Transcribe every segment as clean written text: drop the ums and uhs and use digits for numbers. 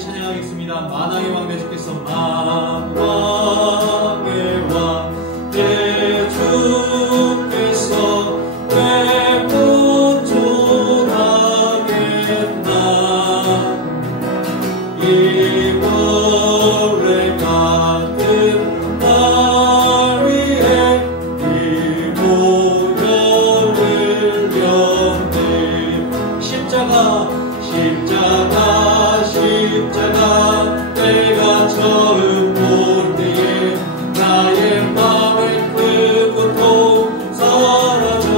찬양하겠습니다. 만왕의 왕 대주께서 만왕의 왕 대주께서 왜 본존하겠나. 이 벌레 같은 날 위해 이 모여를 연대. 십자가 내가 처음 볼 때에 나의 맘의 그 고통 사라져.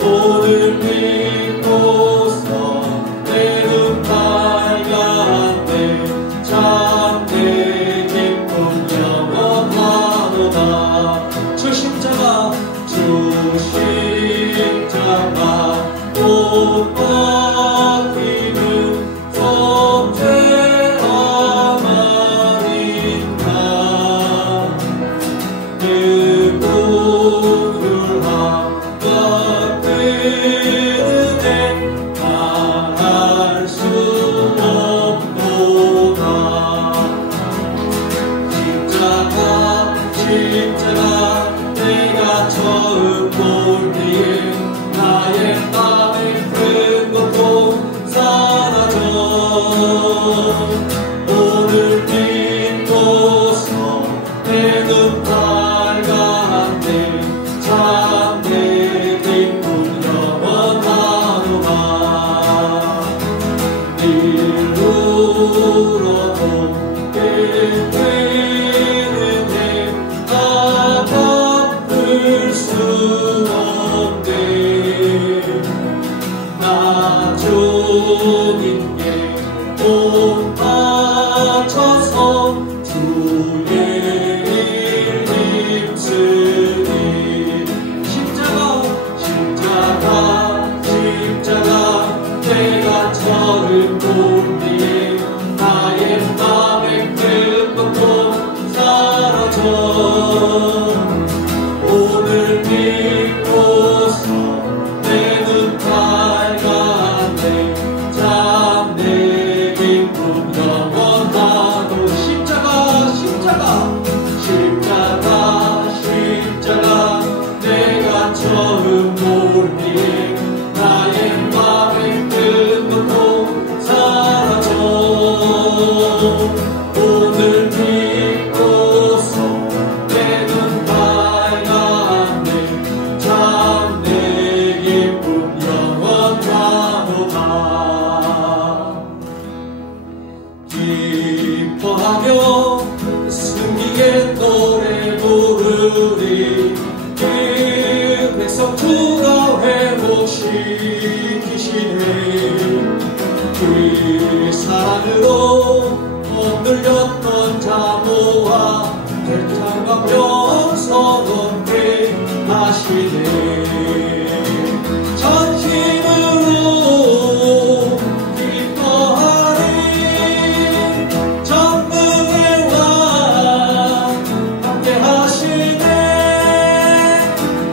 오늘 믿고서 내 눈 밝았네. 참 내 기쁨 영원하도다. 주 십자가 못 박히는 죄함 아닌가. 누구를 하가 그네 말할 수 없도다. 십자가 내가 처음 볼 때에 나의 맘의 큰 고통 사라져. 오늘 믿고서 내 눈 밝았네. 참 내 기쁨 영원하도다. 일루러도 되는 해 다 갚을 수 없네. 나 주님께 못 바쳐서 주의 일 힘쓰니. 십자가 내가 처음 본 뒤에 나의 맘의 큰 고통 사라져. 오늘 믿고서 내 눈 밝았네. 참 내 기쁨 영원하도. 십자가 내가 처음 볼 때에 나의 맘의 큰 고통 사라져. 오늘 믿고서 내 눈 밝았네. 참 내 기쁨 영원하도다. 기뻐하며 승리의 노래 부르리. 그 백성 주가 회복시키시네. 그 사랑으로 억눌렸던 자모와 대창과 병서롭게 하시네. 전심으로 기뻐하리. 전능의 왕 함께 하시네.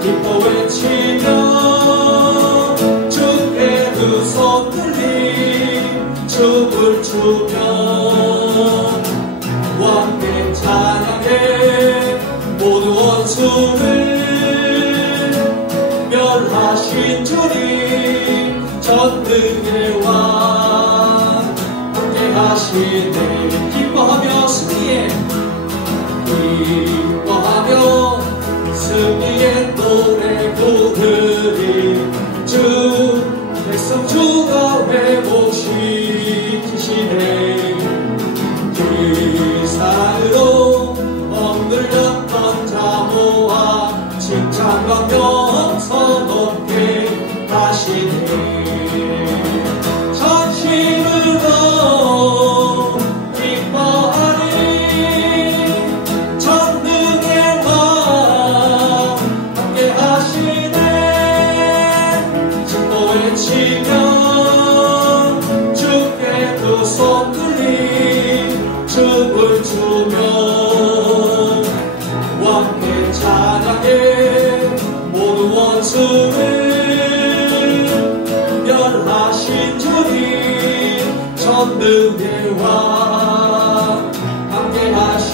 기뻐 외치며 주께 두 손 들리 춤을 추며 왕께 찬양해. 모두 원수를 멸하신 주님 전능의 왕 함께 하시네. 기뻐하며 승리의 노래 부르리. 주 백성 주가 회복시키시네. 그 사랑으로 억눌렸던 자모와 칭찬과 명성 높게 하시네. 전심으로 기뻐하리.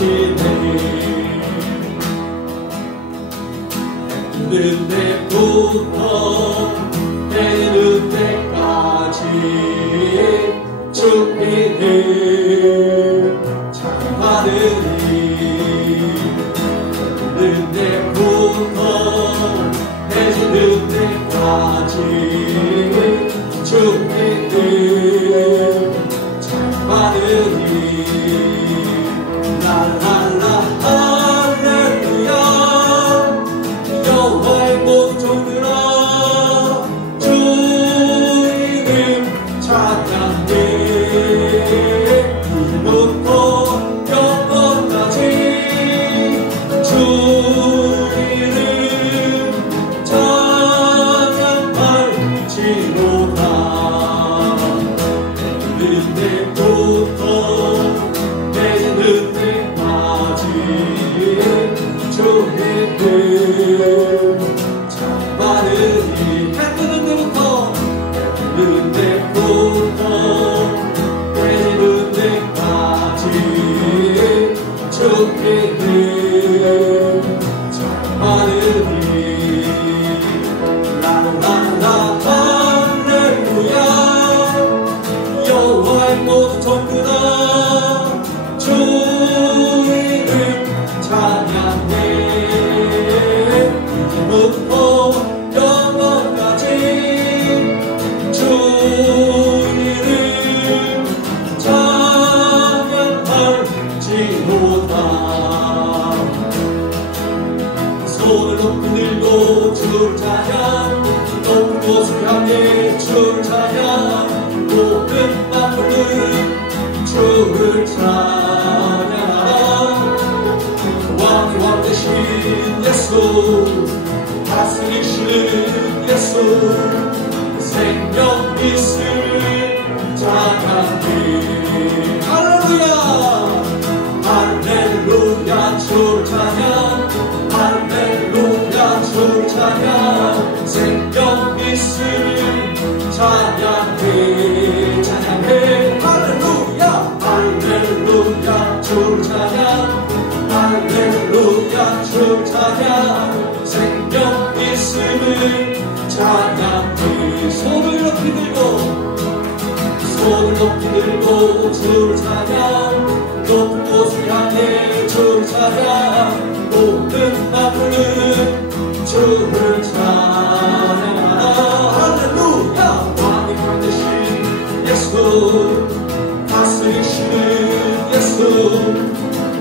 하시네. 뜨는 때부터 내리는 때까지 주님을 찬양하느니. 뜨는 때부터 내리는 때까지 주님을 찬양하느니. 랄랄라 할렐루야. 여호와의 모든 종들아 주 이름 찬양해. 이제부터 영원까지 주 이름 찬양할지로다. 내리는 때부터 내리는 때까지 주의 뜻 찬양하느니. 해 뜨는 때부터 내리는 때까지 주의 뜻 찬양하느니. 라라라 할렐루야. 여호와의 모든 종들아 주 이름 찬양해. 이제부터 영원까지 주 이름 찬양할지로다. 손을 높이 들고 주를 찬양. 높은 곳을 향해 주를 찬양. 모든 만물은 주를 찬양하라. 왕의 왕 되신 예수, 다스리시는 예수, 생명 있음을 찬양해. 할렐루야. 할렐루야 주를 찬양. 할렐루야 주를 찬양. 생명 있음을 찬양해. 찬양해. 할렐루야. 할렐루야 주를 찬양. 할렐루야 주를 찬양. 생명 있음을 찬양해. 손을 높이 들고 손을 높이 들고 주를 찬양. 높은 곳을 향해 주를 찬양. 모든 만물은 주를 찬양하라. 할렐루야. 왕의 왕 되신 예수, 다스리시는 예수,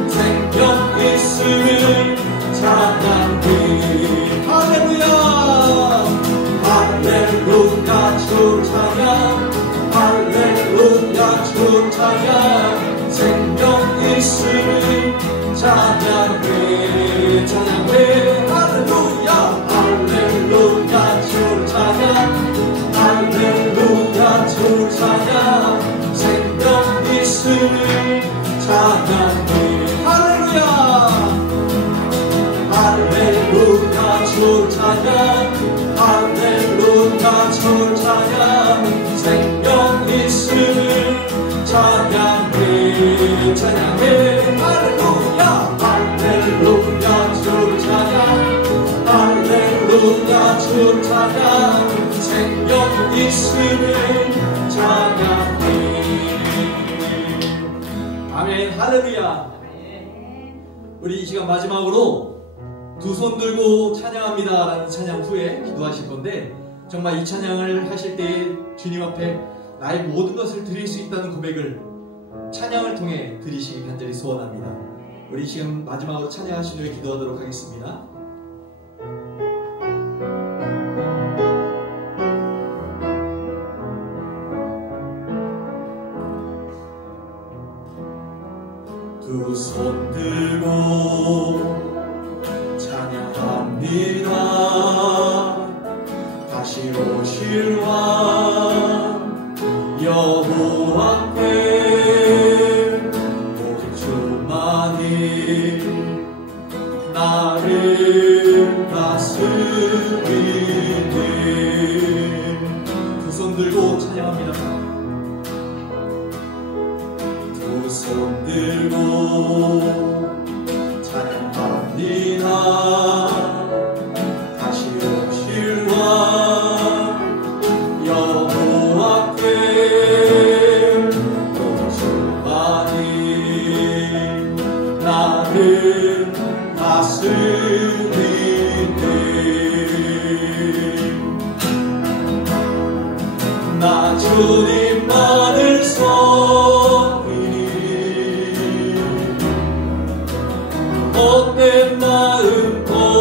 생명 있음을 찬양해. 할렐루야. 할렐루야 주를 찬양. 할렐루야 주를 찬양. 생명 있음을 찬양해. 찬양해. 할렐루야. 할렐루야 주를 찬양. 할렐루야 주를 찬양. 생명 있음을 찬양해. 할렐루야. 할렐루야 주를 찬양. 할렐루야 주를 찬양. 생명 있음을 찬양해. 찬양해. 할렐루야. 할렐루야 주를 찬양. 할렐루야 주를 찬양. 생명 있음을 찬양해. 아멘. 할렐루야. 우리 이 시간 마지막으로 두 손 들고 찬양합니다 라는 찬양 후에 기도하실 건데, 정말 이 찬양을 하실 때 주님 앞에 나의 모든 것을 드릴 수 있다는 고백을 찬양을 통해 드리시기 간절히 소원합니다. 우리 지금 마지막으로 찬양하신 후에 기도하도록 하겠습니다. 두 손 들고 찬양합니다. 다시 오실 왕 여호와께 모든 주만이 나를 다스리네. 두 손 들고 찬양합니다. 두 손 들고 다스리네. 나 주님만을 섬기니 헛된 마음 버리고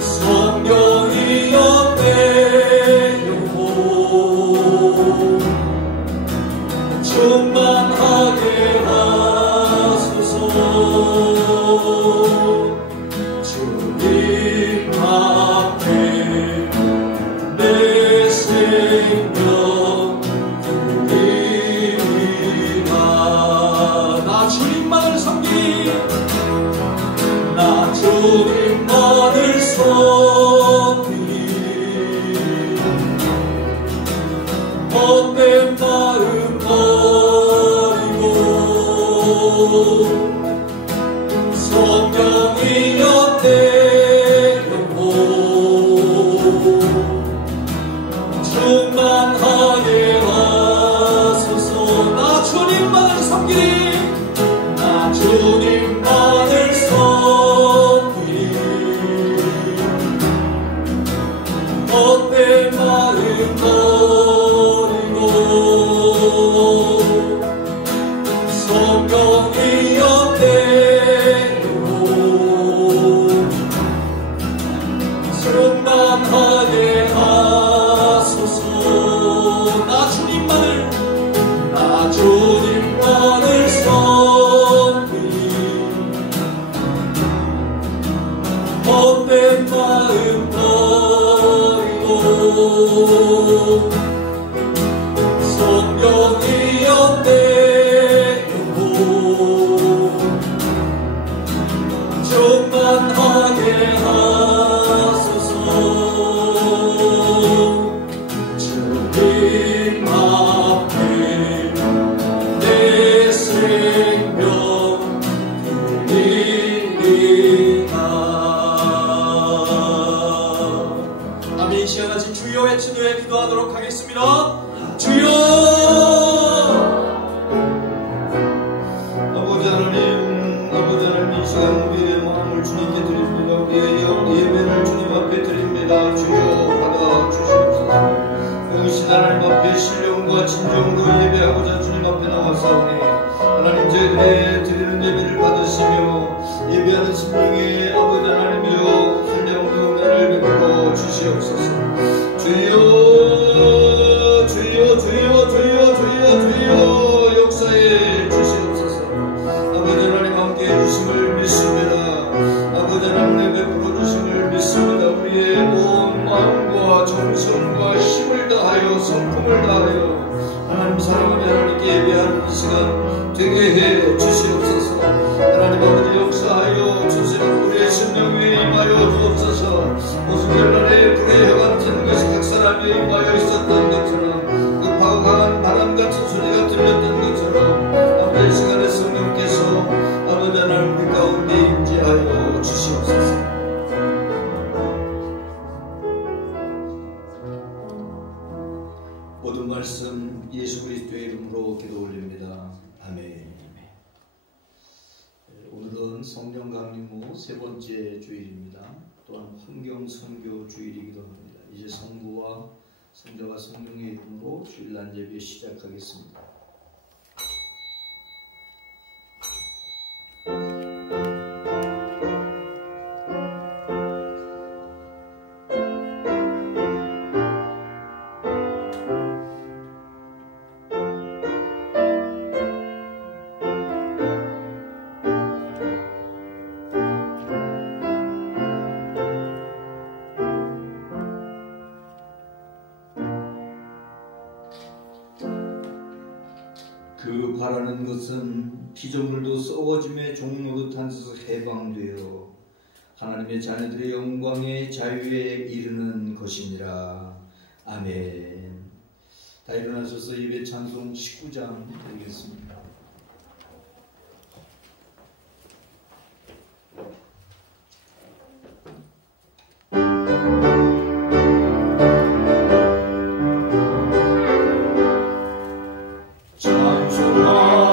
성령이여 내 영혼 충만하게 하소서. 주님 앞에 내 생명 드리리라. 나 주님만을 섬기니 나 주님만을 섬기니 헛된 마음 버리고 성령이여 내 영혼 충만하게 하소서. 나 주님만을 섬기니 나 주님만을 섬기니 헛된 마음 버리고 성령이여 내 영혼 충만하게 하소서. 나 주님만을 섬기니 헛된 마음 버리고 성령이여 내 영혼 충만하게 하소서. 주님 앞에 내 생명 드리리라. 아멘. 시간 같이 주여 외친 후에 기도하도록 하겠습니다. 주여. 아버지 하나님 이 시간 우리의 마음을 주님께 드립니다. 우리의 예배를 주님 앞에 드립니다. 주여 받아 주시옵소서. 이것이 하나님 앞에 신령과 진정으로 예배하고자 주님 앞에 나와사오니 하나님 저희들의 드리는 예배를 받으시며 예배하는 심령에 아버지 하나님이여 선량한 은혜를 베풀어 주시옵소서. 주여 주여 주여 주여 주여 주여 역사에 주시옵소서. 아버지 하나님 함께 해주심을 믿습니다. 아버지 하나님 베풀어 주심을 믿습니다. 우리의 온 마음과 정성과 힘을 다하여 성품을 다하여 하나님 사랑하며 하나님께 예배하는 이 시간 되게 해 주시옵소서. 하나님 아버지 역사하여 주시옵소서. 우리의 심령 위에 임하여 주옵소서. 무슨 열날에 불의 해 같은 것이 각산하며 임하여 있었던 것처럼 급하고 강한 바람 같은 소리가 들렸던 것처럼 아버지 이 시간에 성령께서 아버지 하나님 우리 가운데 임재하여 주시옵소서. 모든 말씀 예수 그리스도의 이름으로 기도 올립니다. 아멘. 오늘은 성령 강림 후 세 번째 주일입니다. 또한 환경 선교 주일이기도 합니다. 이제 성부와 성자와 성령의 이름으로 주일날 예배 시작하겠습니다. 그 바라는 것은 피조물도 썩어짐의 종로로 탄생해서 해방되어 하나님의 자녀들의 영광의 자유에 이르는 것이니라. 아멘. 다 일어나셔서 예배 찬송 19장 드리겠습니다. 찬송하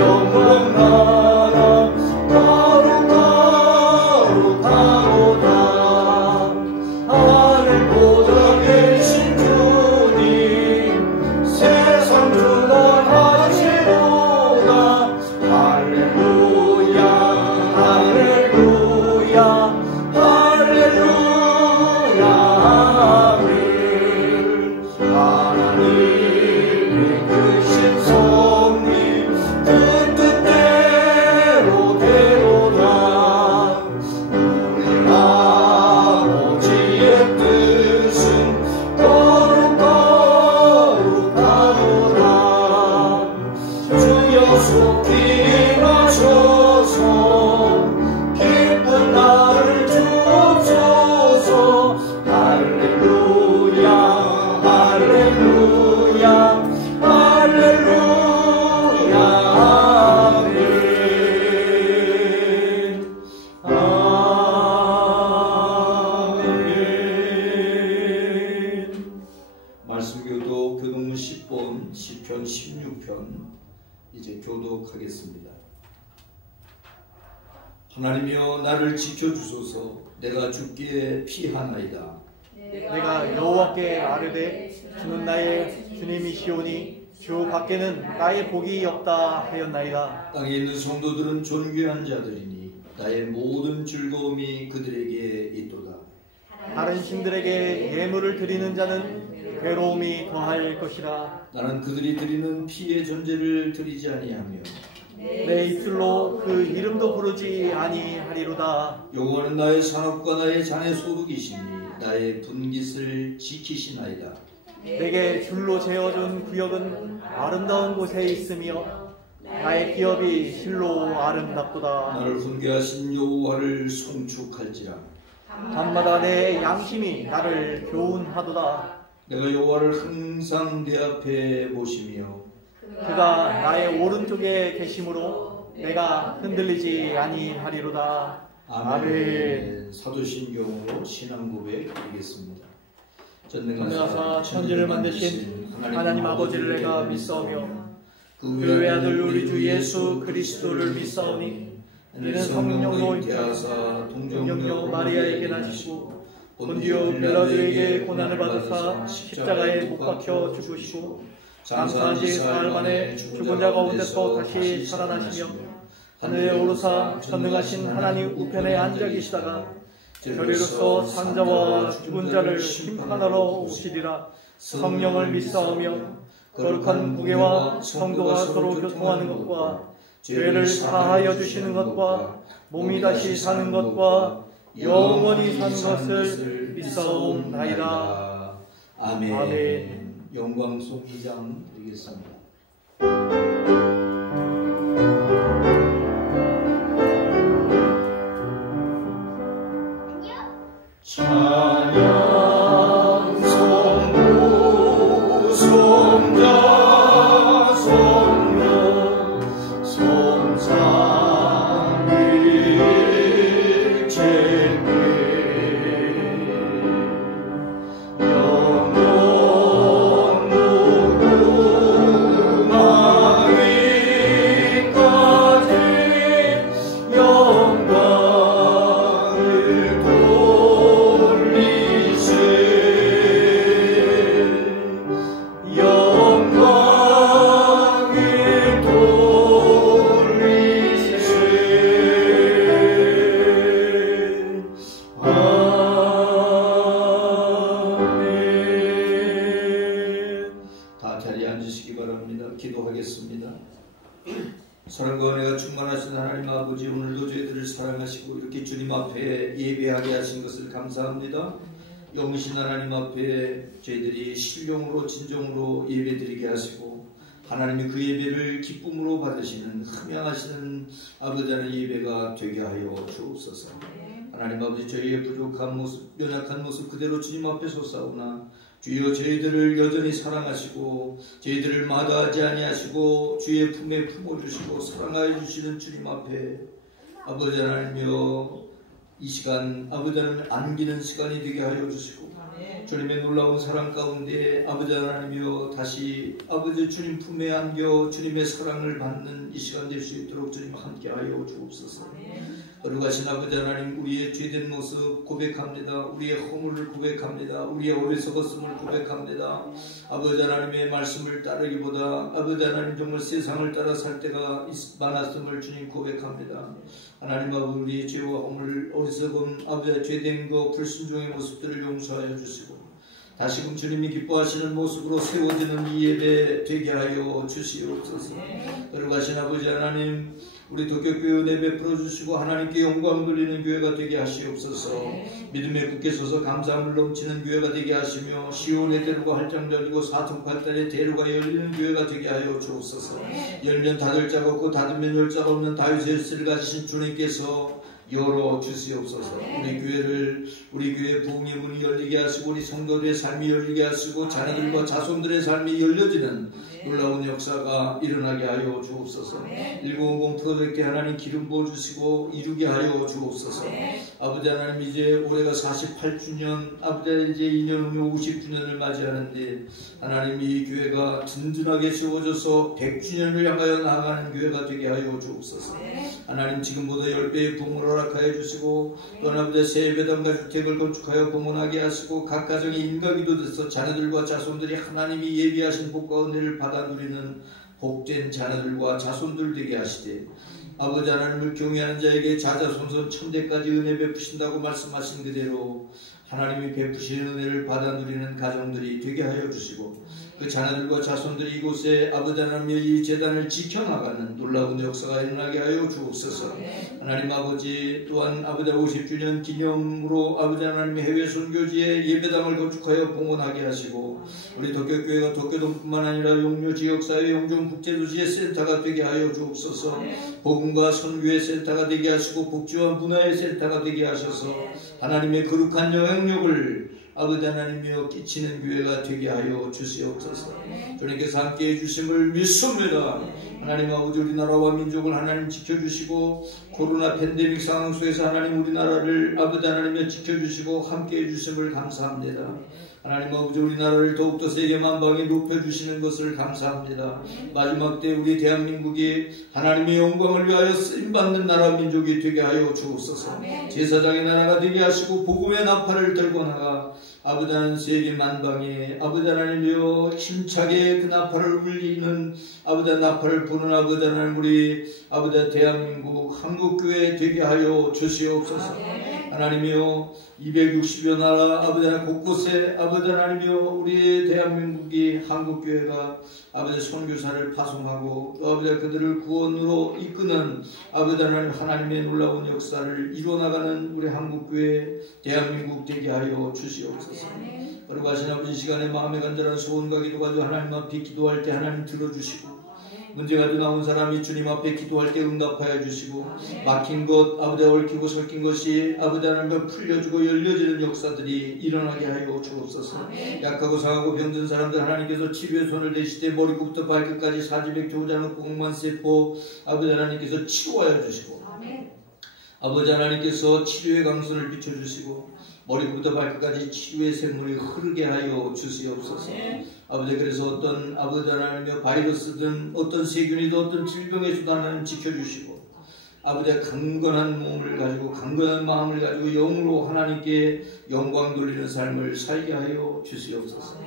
영원 나라 거룩하도다. 하늘보다 계신 주님 세상 주관하시도다. 할렐루야 할렐루야 할렐루야 아멘. 하나님의 크신 섭리 그 뜻대로 되도다. 우리 아버지의 뜻은 거룩하도다. 주여 속히 임하셔서 기쁜 날을 주옵소서. 할렐루야 할렐루야 할렐루야 아멘. 아멘. 말씀교도 교동문 10번 시편 16편 이제 교독하겠습니다. 하나님이여 나를 지켜주소서. 내가 죽기에 피하나이다. 내가 여호와께 아뢰되 주는 나의 주님이시오니 주 밖에는 나의 복이 없다 하였나이다. 땅에 있는 성도들은 존귀한 자들이니 나의 모든 즐거움이 그들에게 있도다. 다른 신들에게 예물을 드리는 자는 괴로움이 더할 것이라. 나는 그들이 드리는 피의 전제를 드리지 아니하며 내 입술로 그 이름도 부르지 아니하리로다. 여호와는 나의 산업과 나의 잔의 소득이시니 나의 분깃을 지키시나이다. 내게 줄로 재어준 구역은 아름다운 곳에 있으며 나의 기업이 실로 아름답도다. 나를 훈계하신 여호와를 송축할지라. 밤마다 내 양심이 나를 교훈하도다. 내가 여호와를 항상 내 앞에 모시며 그가 나의 오른쪽에 계심으로 내가 흔들리지 아니하리로다. 아멘. 사도신경으로 신앙 고백 드리겠습니다. 전능하사 천지를 만드신 하나님 아버지를 내가 믿사오며 그 외아들 우리 주 예수 그리스도를 믿사오니 이는 성령으로 잉태하사 동정녀 마리아에게 나시고 본디오 빌라도에게 고난을 받으사 십자가에 못 박혀 죽으시고 장사한 지 사흘 만에 죽은 자 가운데서 다시 살아나시며 하늘에 오르사 전능하신 하나님 우편에 앉아 계시다가 저리로서 산자와 죽은 자를 심판하러 오시리라. 성령을 믿사오며 거룩한 무게와 성도가 서로 교통하는 것과 죄를 사하여 주시는 것과 몸이 다시 사는 것과 영원히 사는 것을 믿사옵나이다. 아멘. 아멘. 영광송 2장 드리겠습니다. 찬양 성부 성자 성령 성삼위 제배 영원 무궁하기까지 영광을 돌리세 영광을 돌리세 아멘. 다 자리에 앉으시기 바랍니다. 기도하겠습니다. 사랑과 은혜가 충만하신 하나님 아버지, 오늘도 저희들을 사랑하시고 이렇게 주님 앞에 예배하게 하신 것을 감사합니다. 영신 하나님 앞에 저희들이 신령으로 진정으로 예배드리게 하시고 하나님이 그 예배를 기쁨으로 받으시는 흠양하시는 아버지 하나님 예배가 되게 하여 주옵소서. 하나님 아버지, 저희의 부족한 모습, 연약한 모습 그대로 주님 앞에 솟아오나 주여 저희들을 여전히 사랑하시고 저희들을 마다하지 아니하시고 주의 품에 품어주시고 사랑하여 주시는 주님 앞에 아버지 하나님이여 이 시간 아버지 하나님 안기는 시간이 되게 하여 주시고 주님의 놀라운 사랑 가운데 아버지 하나님이여 다시 아버지 주님 품에 안겨 주님의 사랑을 받는 이 시간 될 수 있도록 주님 함께하여 주옵소서. 거룩하신 아버지 하나님, 우리의 죄된 모습 고백합니다. 우리의 허물을 고백합니다. 우리의 어리석었음을 고백합니다. 아버지 하나님의 말씀을 따르기보다 아버지 하나님 정말 세상을 따라 살 때가 많았음을 주님 고백합니다. 하나님 아버지, 우리의 죄와 허물, 어리석음, 아버지 죄된 것, 불순종의 모습들을 용서하여 주시고 다시금 주님이 기뻐하시는 모습으로 세워지는 이 예배 되게 하여 주시옵소서. 거룩하신 아버지 하나님, 우리 도쿄교회 은혜 베풀어 주시고 하나님께 영광 돌리는 교회가 되게 하시옵소서. 믿음에 굳게 서서 감사함을 넘치는 교회가 되게 하시며 시온의 대로가 활짝 열리고 사통팔달의 대로가 열리는 교회가 되게 하여 주옵소서. 열면 닫을 자가 없고 닫으면 열 자가 없는 다윗의 열쇠를 가지신 주님께서 열어 주시옵소서. 우리 교회 부흥의 문이 열리게 하시고 우리 성도들의 삶이 열리게 하시고 자녀들과 자손들의 삶이 열려지는 놀라운 역사가 일어나게 하여 주옵소서. 1950 프로젝트에 하나님 기름 부어주시고 이루게 하여 주옵소서. 아버지 하나님, 이제 올해가 48주년, 아버지 이제 2년 후면 50주년을 맞이하는데 하나님 이 교회가 든든하게 세워져서 100주년을 향하여 나아가는 교회가 되게 하여 주옵소서. 하나님 지금보다 10배의 부흥을 허락하여 주시고 또 아버지 새 예배당과 주택을 건축하여 봉헌하게 하시고 각 가정이 인가기도 돼서 자녀들과 자손들이 하나님이 예비하신 복과 은혜를 받아 누리는 복된 자녀들과 자손들 되게 하시되 아버지 하나님을 경외하는 자에게 자자손손 천대까지 은혜 베푸신다고 말씀하신 그대로 하나님이 베푸시는 은혜를 받아 누리는 가정들이 되게 하여 주시고 그 자녀들과 자손들이 이곳에 아버지 하나님의 이 재단을 지켜나가는 놀라운 역사가 일어나게 하여 주옵소서. 하나님 아버지, 또한 아버지 50주년 기념으로 아버지 하나님의 해외 선교지에 예배당을 건축하여 봉헌하게 하시고 우리 도쿄교회가 도쿄동뿐만 아니라 용료 지역사회 영종 국제도시의 센터가 되게 하여 주옵소서. 복음과 선교의 센터가 되게 하시고 복지와 문화의 센터가 되게 하셔서 하나님의 거룩한 영향력을 아버지 하나님이여 끼치는 교회가 되게 하여 주시옵소서. 주님께서 함께해 주심을 믿습니다. 하나님 아버지, 우리나라와 민족을 하나님 지켜주시고 코로나 팬데믹 상황 속에서 하나님 우리나라를 아버지 하나님이여 지켜주시고 함께해 주심을 감사합니다. 하나님 아버지, 우리나라를 더욱더 세계 만방에 높여주시는 것을 감사합니다. 마지막 때 우리 대한민국이 하나님의 영광을 위하여 쓰임받는 나라 민족이 되게 하여 주옵소서. 제사장의 나라가 되게 하시고 복음의 나팔을 들고 나가 아버지 하나님 세계 만방에 아버지 하나님이여 힘차게 그 나팔을 울리는 아버지 나팔을 부는 아버지 하나님, 우리 아버지 대한민국 한국교회 되게 하여 주시옵소서. 하나님이여 260여 나라 아버지 하나님 곳곳에 아버지 하나님이여 우리 대한민국이 한국교회가 아버지 선교사를 파송하고 또 아버지 그들을 구원으로 이끄는 아버지 하나님 하나님의 놀라운 역사를 이루어나가는 우리 한국교회 대한민국 되게 하여 주시옵소서. 거룩하신 아버지, 시간에 마음에 간절한 소원과 기도 가지고 하나님 앞에 기도할 때 하나님 들어주시고 문제 가지고 나온 사람이 주님 앞에 기도할 때 응답하여 주시고 막힌 것 아버지 얽히고 설킨 것이 아버지 하나님 풀려주고 열려지는 역사들이 일어나게 하여 주옵소서. 약하고 상하고 병든 사람들 하나님께서 치료의 손을 대시되 머리부터 발끝까지 사지백 조장흑 공만세포 아버지 하나님께서 치료하여 주시고 아버지 하나님께서 치료의 강선을 비춰주시고 머리부터 발끝까지 치유의 샘물이 흐르게 하여 주시옵소서. 아버지, 그래서 어떤 아버지 하나님의 바이러스든 어떤 세균이든 어떤 질병에서도 하나님 지켜주시고 아버지의 강건한 몸을 가지고 강건한 마음을 가지고 영으로 하나님께 영광 돌리는 삶을 살게 하여 주시옵소서.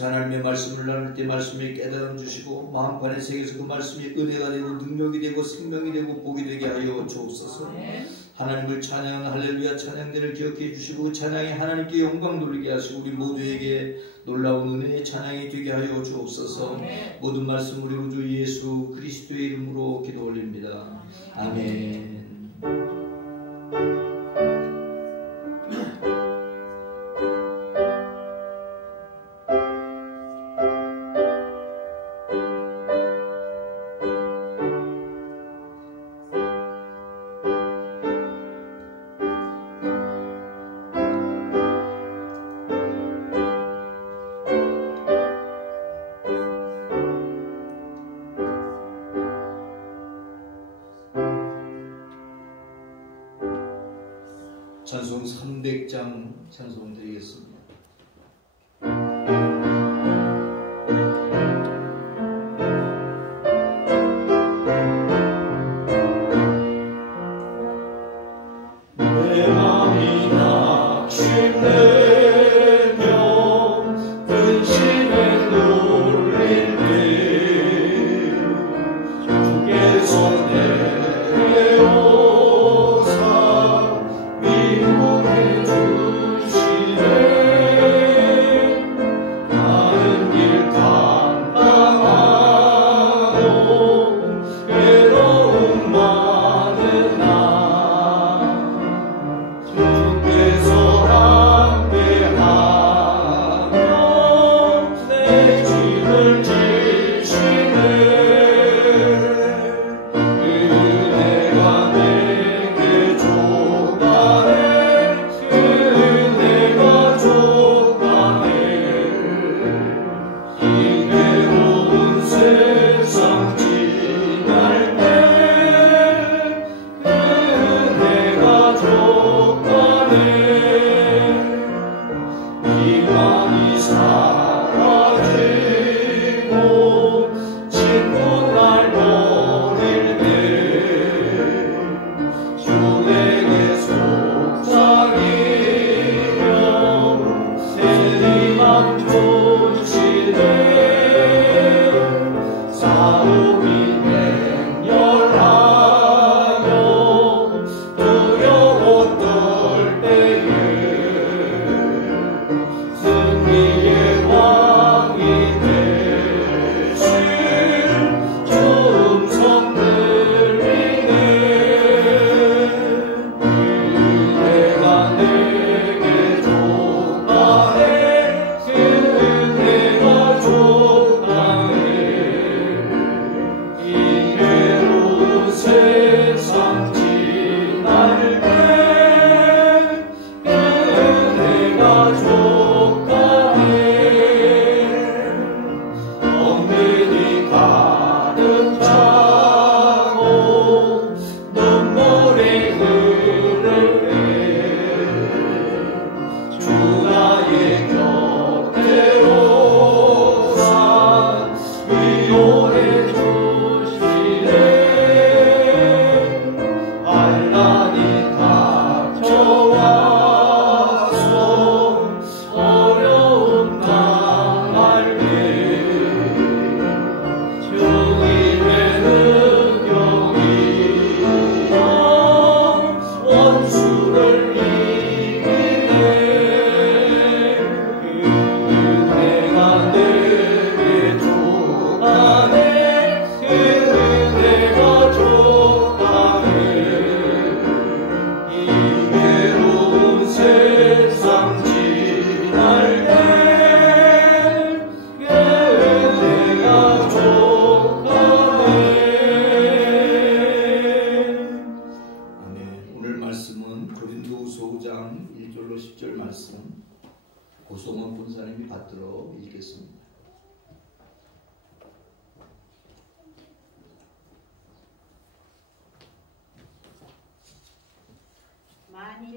하나님의 말씀을 나눌 때 말씀에 깨달음 주시고 마음판에 새겨서 그 말씀이 은혜가 되고 능력이 되고 생명이 되고 복이 되게 하여 주옵소서. 하나님을 찬양하는 할렐루야 찬양들을 기억해 주시고 그 찬양이 하나님께 영광 돌리게 하시고 우리 모두에게 놀라운 은혜의 찬양이 되게 하여 주옵소서. 모든 말씀 우리 구주 예수 그리스도의 이름으로 기도 올립니다. 아멘. 찬송 300장 찬송 드리겠습니다.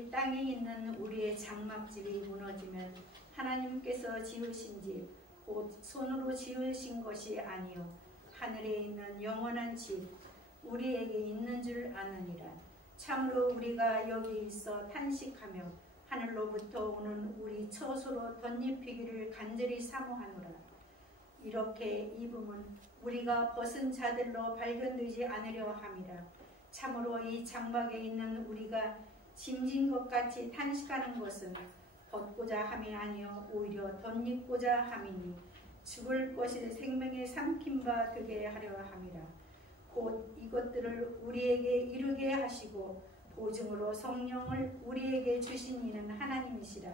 이 땅에 있는 우리의 장막집이 무너지면 하나님께서 지으신 집 곧 손으로 지으신 것이 아니요 하늘에 있는 영원한 집 우리에게 있는 줄 아느니라. 참으로 우리가 여기 있어 탄식하며 하늘로부터 오는 우리 처소로 덧입히기를 간절히 사모하노라. 이렇게 입음은 우리가 벗은 자들로 발견되지 않으려 함이라. 참으로 이 장막에 있는 우리가 짐진 것 같이 탄식하는 것은 벗고자 함이 아니요 오히려 덧입고자 함이니 죽을 것이 생명의 삼킨 바 되게 하려 함이라. 곧 이것들을 우리에게 이루게 하시고 보증으로 성령을 우리에게 주신 이는 하나님이시라.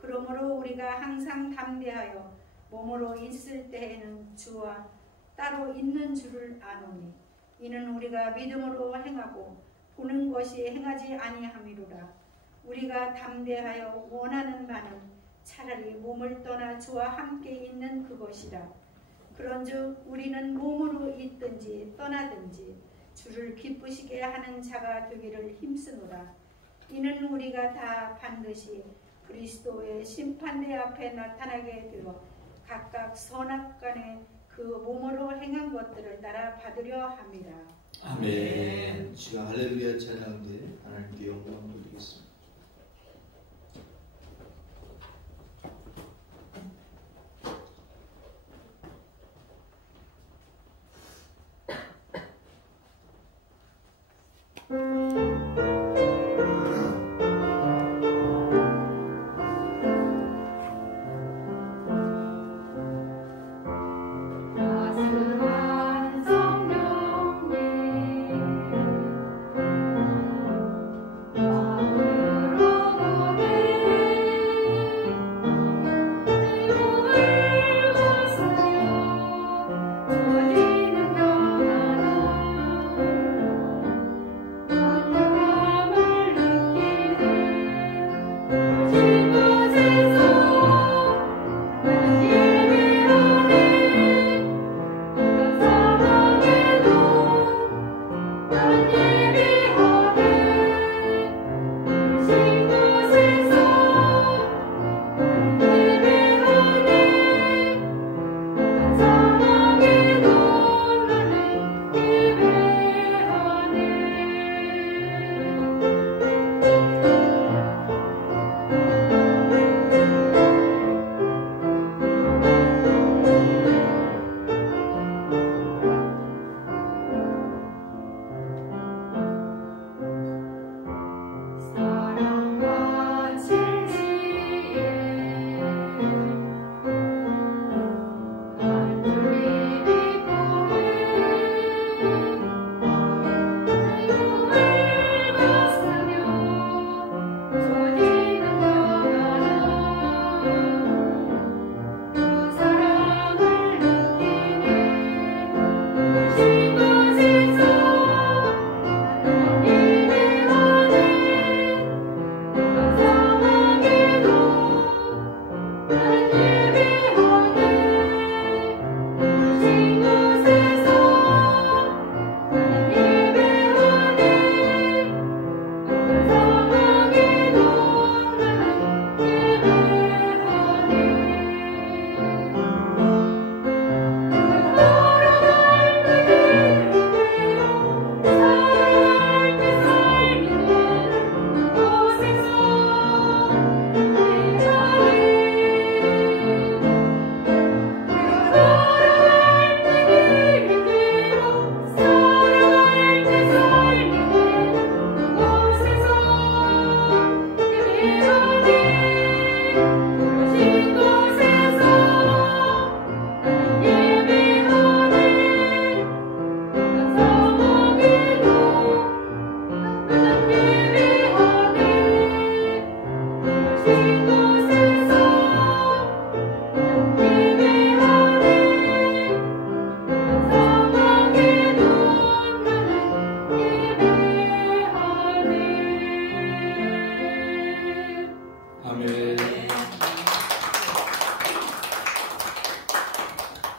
그러므로 우리가 항상 담대하여 몸으로 있을 때에는 주와 따로 있는 줄을 아노니 이는 우리가 믿음으로 행하고 보는 것이 행하지 아니함이로라. 우리가 담대하여 원하는 바는 차라리 몸을 떠나 주와 함께 있는 그것이라. 그런즉 우리는 몸으로 있든지 떠나든지 주를 기쁘시게 하는 자가 되기를 힘쓰노라. 이는 우리가 다 반드시 그리스도의 심판대 앞에 나타나게 되어 각각 선악간에 그 몸으로 행한 것들을 따라 받으려 함이라. 아멘. 지금 할렐루야 찬양대 하나님께 영광 돌리겠습니다.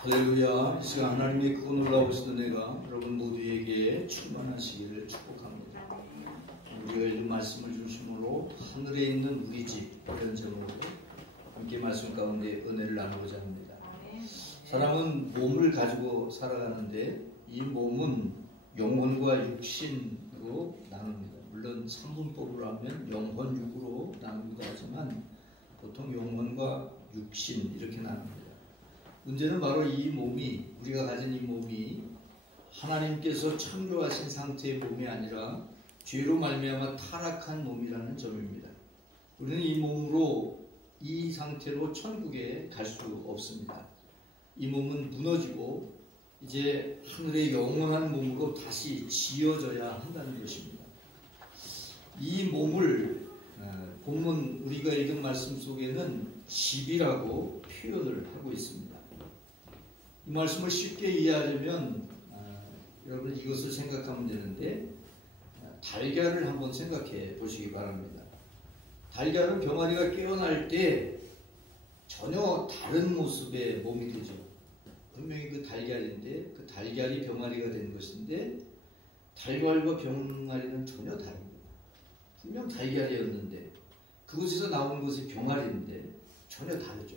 할렐루야. 이 시간 하나님의 크고 놀라우신 은혜가 여러분 모두에게 충만하시기를 축복합니다. 우리가 이런 말씀을 주심으로 하늘에 있는 우리 집, 이런 제목으로 함께 말씀 가운데 은혜를 나누고자 합니다. 사람은 몸을 가지고 살아가는데 이 몸은 영혼과 육신으로 나눕니다. 물론 상분법으로 하면 영혼, 육으로 나누기도 하지만 보통 영혼과 육신 이렇게 나눕니다. 문제는 바로 이 몸이, 우리가 가진 이 몸이 하나님께서 창조하신 상태의 몸이 아니라 죄로 말미암아 타락한 몸이라는 점입니다. 우리는 이 몸으로, 이 상태로 천국에 갈 수 없습니다. 이 몸은 무너지고 이제 하늘의 영원한 몸으로 다시 지어져야 한다는 것입니다. 이 몸을 본문 우리가 읽은 말씀 속에는 집이라고 표현을 하고 있습니다. 이 말씀을 쉽게 이해하려면 여러분 이것을 생각하면 되는데, 달걀을 한번 생각해 보시기 바랍니다. 달걀은 병아리가 깨어날 때 전혀 다른 모습의 몸이 되죠. 분명히 그 달걀인데 그 달걀이 병아리가 된 것인데 달걀과 병아리는 전혀 다릅니다. 분명 달걀이었는데 그곳에서 나온 것이 병아리인데 전혀 다르죠.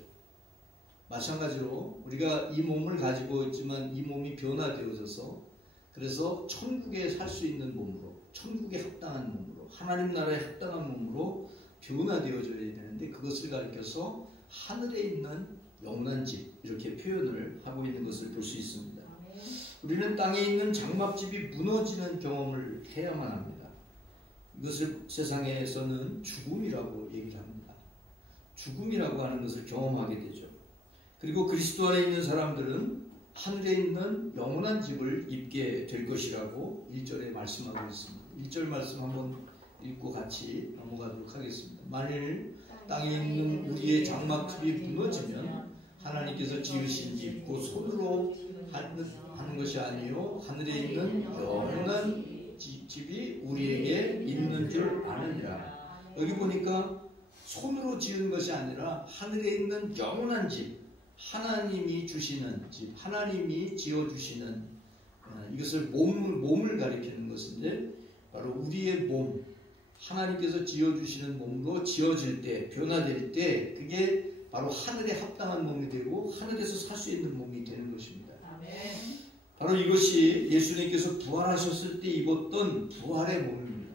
마찬가지로 우리가 이 몸을 가지고 있지만 이 몸이 변화되어져서 그래서 천국에 살 수 있는 몸으로, 천국에 합당한 몸으로, 하나님 나라에 합당한 몸으로 변화되어져야 되는데 그것을 가리켜서 하늘에 있는 영원한 집, 이렇게 표현을 하고 있는 것을 볼 수 있습니다. 우리는 땅에 있는 장막집이 무너지는 경험을 해야만 합니다. 이것을 세상에서는 죽음이라고 얘기를 합니다. 죽음이라고 하는 것을 경험하게 되죠. 그리고 그리스도 안에 있는 사람들은 하늘에 있는 영원한 집을 입게 될 것이라고 1절에 말씀하고 있습니다. 1절 말씀 한번 읽고 같이 넘어가도록 하겠습니다. 만일 땅에 있는 우리의 장막집이 무너지면 하나님께서 지으신 집, 곧 손으로 하는 것이 아니요 하늘에 있는 영원한 집이 우리에게 있는 줄 아느니라. 여기 보니까 손으로 지은 것이 아니라 하늘에 있는 영원한 집, 하나님이 주시는 집, 하나님이 지어주시는, 이것을 몸을 가리키는 것인데 바로 우리의 몸, 하나님께서 지어주시는 몸으로 지어질 때, 변화될 때 그게 바로 하늘에 합당한 몸이 되고 하늘에서 살 수 있는 몸이 되는 것입니다. 바로 이것이 예수님께서 부활하셨을 때 입었던 부활의 몸입니다.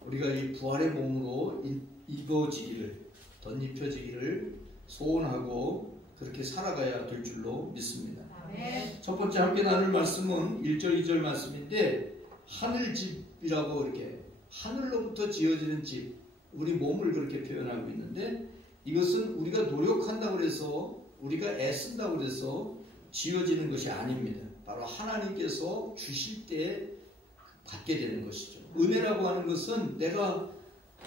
우리가 이 부활의 몸으로 입어지기를, 덧입혀지기를 소원하고 그렇게 살아가야 될 줄로 믿습니다. 첫 번째 함께 나눌 말씀은 1절, 2절 말씀인데 하늘집이라고 이렇게 하늘로부터 지어지는 집, 우리 몸을 그렇게 표현하고 있는데 이것은 우리가 노력한다고 해서, 우리가 애쓴다고 해서 지어지는 것이 아닙니다. 바로 하나님께서 주실 때 받게 되는 것이죠. 은혜라고 하는 것은 내가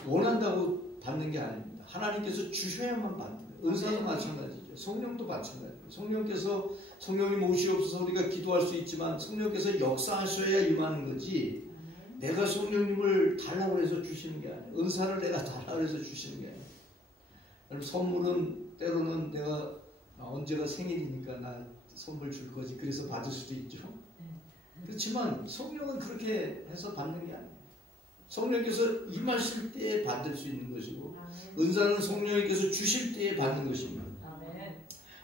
원한다고 받는 게 아닙니다. 하나님께서 주셔야만 받는 거예요. 은사도 마찬가지죠. 성령도 마찬가지예요. 성령님 오시옵소서 우리가 기도할 수 있지만 성령께서 역사하셔야 임하는 거지, 내가 성령님을 달라고 해서 주시는 게 아니에요. 은사를 내가 달라고 해서 주시는 게 아니에요. 선물은 때로는 내가 언제가 생일이니까 나 선물 줄 거지 그래서 받을 수도 있죠. 그렇지만 성령은 그렇게 해서 받는 게 아니에요. 성령께서 임하실 때에 받을 수 있는 것이고 은사는 성령께서 주실 때에 받는 것입니다.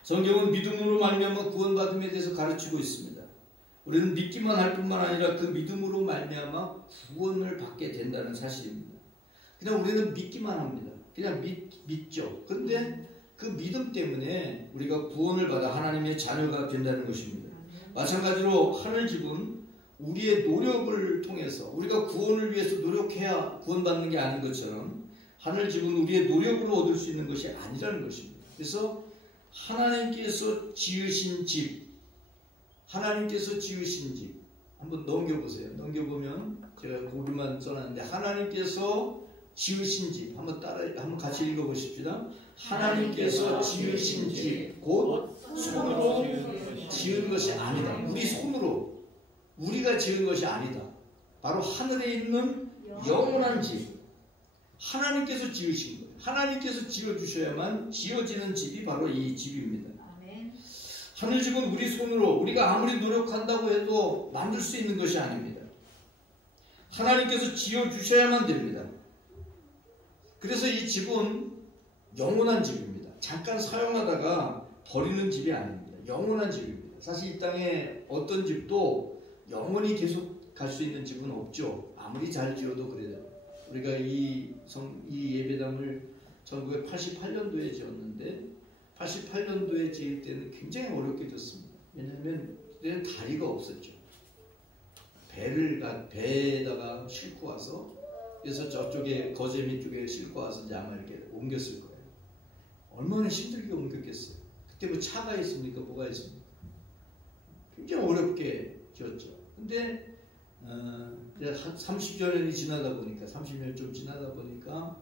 성경은 믿음으로 말미암아 구원받음에 대해서 가르치고 있습니다. 우리는 믿기만 할 뿐만 아니라 그 믿음으로 말미암아 구원을 받게 된다는 사실입니다. 그냥 우리는 믿기만 합니다. 그냥 믿죠. 그런데 그 믿음 때문에 우리가 구원을 받아 하나님의 자녀가 된다는 것입니다. 마찬가지로 하늘집은 우리의 노력을 통해서, 우리가 구원을 위해서 노력해야 구원받는 게 아닌 것처럼 하늘집은 우리의 노력으로 얻을 수 있는 것이 아니라는 것입니다. 그래서 하나님께서 지으신 집, 하나님께서 지으신 집 한번 넘겨보세요. 넘겨보면 제가 고기만 써놨는데 하나님께서 지으신 집 한번 같이 읽어보십시다. 하나님께서 지으신 집, 곧 손으로 지은 것이 아니다. 우리 손으로 우리가 지은 것이 아니다. 바로 하늘에 있는 영원한 집, 하나님께서 지으신 거예요. 하나님께서 지어주셔야만 지어지는 집이 바로 이 집입니다. 하늘집은 우리 손으로 우리가 아무리 노력한다고 해도 만들 수 있는 것이 아닙니다. 하나님께서 지어주셔야만 됩니다. 그래서 이 집은 영원한 집입니다. 잠깐 사용하다가 버리는 집이 아닙니다. 영원한 집입니다. 사실 이 땅에 어떤 집도 영원히 계속 갈 수 있는 집은 없죠. 아무리 잘 지어도 그래요. 우리가 이 예배당을 1988년도에 지었는데 88년도에 지을 때는 굉장히 어렵게 지었습니다. 왜냐하면 그때는 다리가 없었죠. 배에다가 싣고 와서 그래서 저쪽에 거제미 쪽에 싣고 와서 이제 아마 이렇게 옮겼을 거예요. 얼마나 힘들게 옮겼겠어요. 그때 뭐 차가 있습니까? 뭐가 있습니까? 굉장히 어렵게 지었죠. 근데 한 30년이 지나다 보니까 30년 좀 지나다 보니까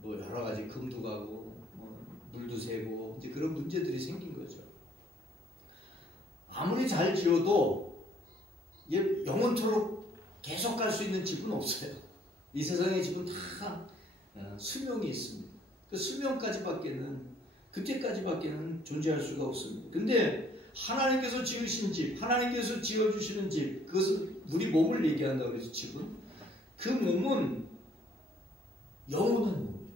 뭐 여러 가지 금도 가고 뭐 물도 새고 이제 그런 문제들이 생긴 거죠. 아무리 잘 지어도 영원토록 계속 갈 수 있는 집은 없어요. 이 세상의 집은 다 수명이 있습니다. 그 수명까지밖에는 그때까지밖에는 존재할 수가 없습니다. 근데 하나님께서 지으신 집, 하나님께서 지어주시는 집, 그것은 우리 몸을 얘기한다고 해서 집은 그 몸은 영원한 몸이에요.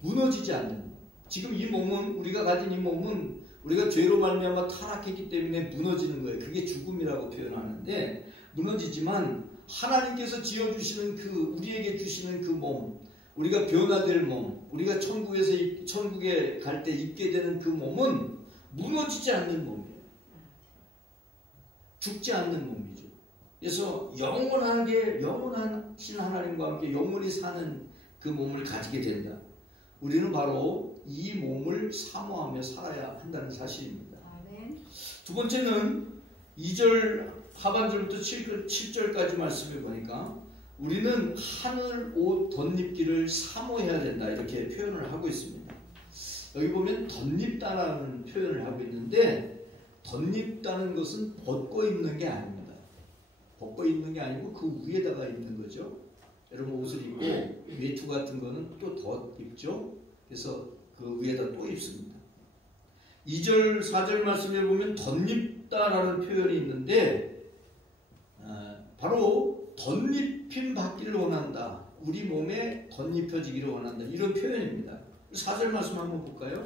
무너지지 않는 몸. 지금 이 몸은 우리가 가진 이 몸은 우리가 죄로 말미암아 타락했기 때문에 무너지는 거예요. 그게 죽음이라고 표현하는데 무너지지만 하나님께서 지어주시는 그 우리에게 주시는 그 몸, 우리가 변화될 몸, 우리가 천국에 갈 때 입게 되는 그 몸은 무너지지 않는 몸이에요. 죽지 않는 몸이죠. 그래서 영원하신 하나님과 함께 영원히 사는 그 몸을 가지게 된다. 우리는 바로 이 몸을 사모하며 살아야 한다는 사실입니다. 두 번째는 2절 하반절부터 7절까지 말씀해 보니까 우리는 하늘 옷 덧입기를 사모해야 된다 이렇게 표현을 하고 있습니다. 여기 보면 덧입다라는 표현을 하고 있는데 덧입다는 것은 벗고 입는 게 아닙니다. 벗고 입는 게 아니고 그 위에다가 입는 거죠. 여러분 옷을 입고 외투 같은 거는 또 덧 입죠. 그래서 그 위에다 또 입습니다. 2절 4절 말씀에 보면 덧입다라는 표현이 있는데 바로 덧입힘 받기를 원한다. 우리 몸에 덧입혀지기를 원한다. 이런 표현입니다. 4절 말씀 한번 볼까요?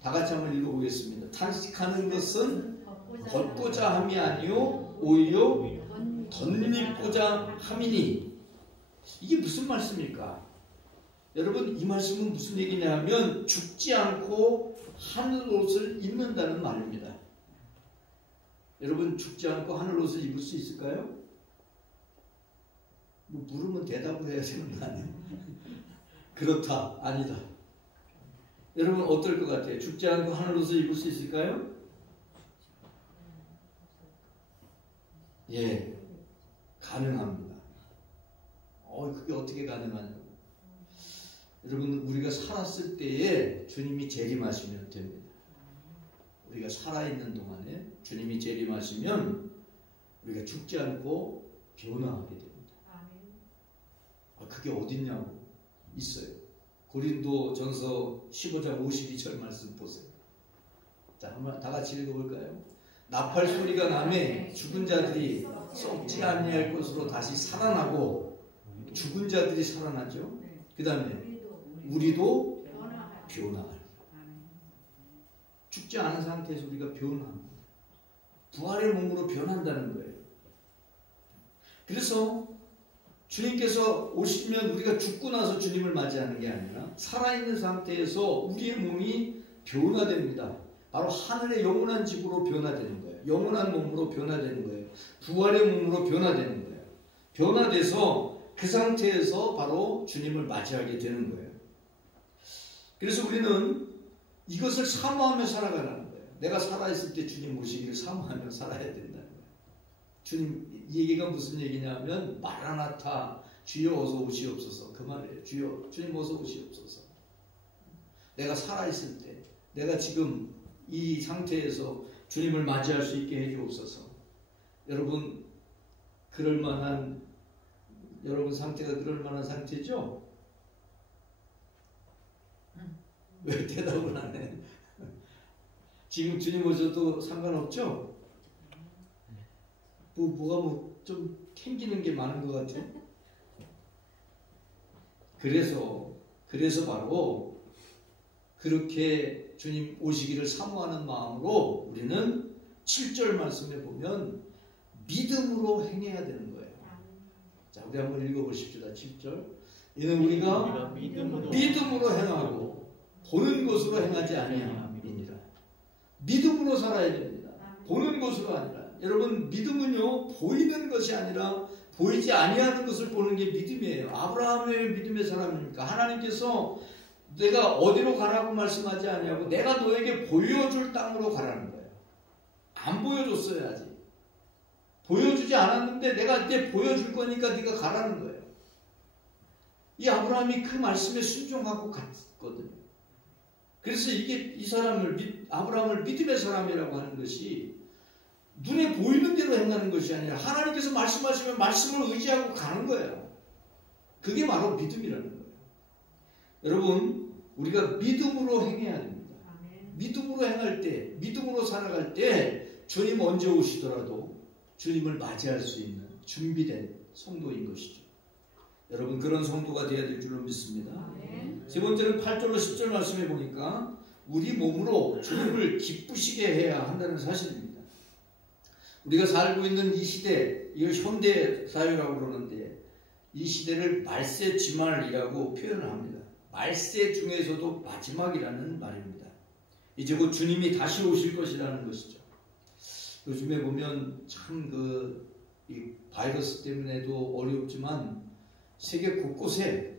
다 같이 한번 읽어보겠습니다. 탄식하는 것은 벗고자 함이 아니요 오히려 덧입고자 함이니. 이게 무슨 말씀입니까? 여러분 이 말씀은 무슨 얘기냐면 죽지 않고 하늘 옷을 입는다는 말입니다. 여러분 죽지 않고 하늘 옷을 입을 수 있을까요? 뭐 물으면 대답을 해야 되는 거 아니에요? 그렇다, 아니다. 여러분 어떨 것 같아요? 죽지 않고 하늘 옷을 입을 수 있을까요? 예, 가능합니다. 그게 어떻게 가능하냐고. 여러분 우리가 살았을 때에 주님이 재림하시면 됩니다. 우리가 살아있는 동안에 주님이 재림하시면 우리가 죽지 않고 변화하게 됩니다. 그게 어딨냐고 있어요. 고린도전서 15장 52절 말씀 보세요. 자, 한번 다 같이 읽어볼까요? 나팔 소리가 나매 죽은 자들이 썩지 아니할 것으로 다시 살아나고 죽은 자들이 살아나죠. 그 다음에 우리도 변화할. 죽지 않은 상태에서 우리가 변화합니다. 부활의 몸으로 변한다는 거예요. 그래서 주님께서 오시면 우리가 죽고 나서 주님을 맞이하는 게 아니라 살아있는 상태에서 우리의 몸이 변화됩니다. 바로 하늘의 영원한 집으로 변화되는 거예요. 영원한 몸으로 변화되는 거예요. 부활의 몸으로 변화되는 거예요. 변화돼서 그 상태에서 바로 주님을 맞이하게 되는 거예요. 그래서 우리는 이것을 사모하며 살아가는 거예요. 내가 살아있을 때 주님 모시기를 사모하며 살아야 된다는 거예요. 주님, 이 얘기가 무슨 얘기냐면 마라나타, 주여 어서 오시옵소서, 그 말이에요. 주님 어서 오시옵소서. 내가 살아있을 때, 내가 지금 이 상태에서 주님을 맞이할 수 있게 해주옵소서. 여러분 여러분 상태가 그럴 만한 상태죠? 왜 대답을 안 해? 지금 주님 오셔도 상관없죠? 뭐가 좀 캥기는 게 많은 것 같아? 그래서 바로 그렇게 주님 오시기를 사모하는 마음으로 우리는 7절 말씀에 보면 믿음으로 행해야 되는 거예요. 자, 우리 한번 읽어보십시다. 7절. 이는 우리가 믿음으로 행하고 보는 것으로 행하지 아니함이니라. 믿음으로 살아야 됩니다. 보는 것으로 아니라. 여러분, 믿음은요, 보이는 것이 아니라 보이지 아니하는 것을 보는 게 믿음이에요. 아브라함의 믿음의 사람입니까? 하나님께서 내가 어디로 가라고 말씀하지 아니하고 내가 너에게 보여줄 땅으로 가라는 거예요. 안 보여줬어야지. 보여주지 않았는데 내가 이제 보여줄 거니까 네가 가라는 거예요. 이 아브라함이 그 말씀에 순종하고 갔거든요. 그래서 이 사람을, 아브라함을 믿음의 사람이라고 하는 것이 눈에 보이는 대로 행하는 것이 아니라 하나님께서 말씀하시면 말씀을 의지하고 가는 거예요. 그게 바로 믿음이라는 거예요. 여러분, 우리가 믿음으로 행해야 됩니다. 믿음으로 행할 때, 믿음으로 살아갈 때 주님 언제 오시더라도 주님을 맞이할 수 있는 준비된 성도인 것이죠. 여러분, 그런 성도가 되어야 될 줄로 믿습니다. 세 번째는 8절로 10절 말씀해 보니까 우리 몸으로 주님을 기쁘시게 해야 한다는 사실입니다. 우리가 살고 있는 이 시대, 이걸 현대 사회라고 그러는데 이 시대를 말세 지말이라고 표현을 합니다. 말세 중에서도 마지막이라는 말입니다. 이제 곧 주님이 다시 오실 것이라는 것이죠. 요즘에 보면 참 이 바이러스 때문에도 어렵지만 세계 곳곳에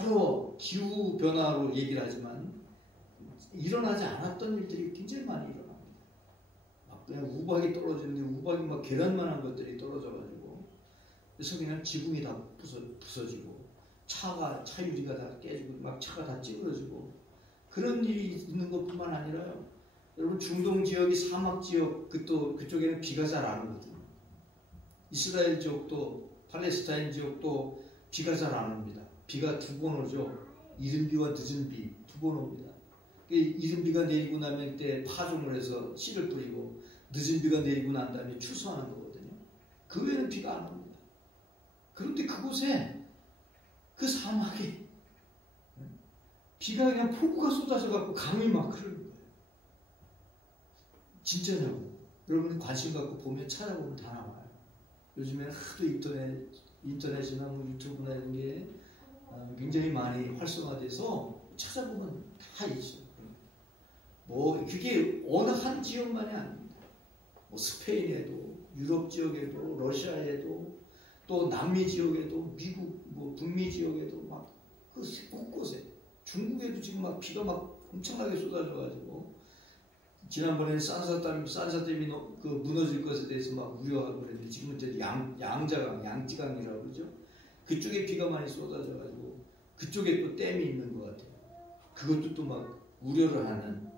여러 기후 변화로 얘기를 하지만 일어나지 않았던 일들이 굉장히 많이 일어납니다. 막 그냥 우박이 떨어지는데 우박이 막 계란만한 것들이 떨어져가지고 그래서 그냥 지붕이 다 부서지고 차 유리가 다 깨지고 막 차가 다 찌그러지고 그런 일이 있는 것뿐만 아니라요. 여러분, 중동 지역이 사막 지역, 그쪽에는 비가 잘 안 오거든요. 이스라엘 지역도 팔레스타인 지역도 비가 잘 안 옵니다. 비가 두 번 오죠. 이른 비와 늦은 비 두 번 옵니다. 이른 비가 내리고 나면 그때 파종을 해서 씨를 뿌리고 늦은 비가 내리고 난 다음에 추수하는 거거든요. 그 외에는 비가 안 옵니다. 그런데 그곳에 그 사막에 비가 그냥 폭우가 쏟아져 갖고 강이 막 흐르는 거예요. 진짜냐고. 여러분이 관심 갖고 보면 찾아보면 다 나와요. 요즘에는 하도 인터넷이나 유튜브나 이런 게 굉장히 많이 활성화돼서 찾아보면 다 있어요. 그게 어느 한 지역만이 아닙니다. 스페인에도, 유럽 지역에도, 러시아에도, 또 남미 지역에도, 미국, 북미 지역에도 막 곳곳에, 중국에도 지금 막 비가 막 엄청나게 쏟아져가지고 지난번에는 산사댐이 무너질 것에 대해서 막 우려하고 그랬는데 지금은 이제 양지강이라고 그러죠. 그쪽에 비가 많이 쏟아져가지고 그쪽에 또 댐이 있는 것 같아요. 그것도 또 막 우려를 하는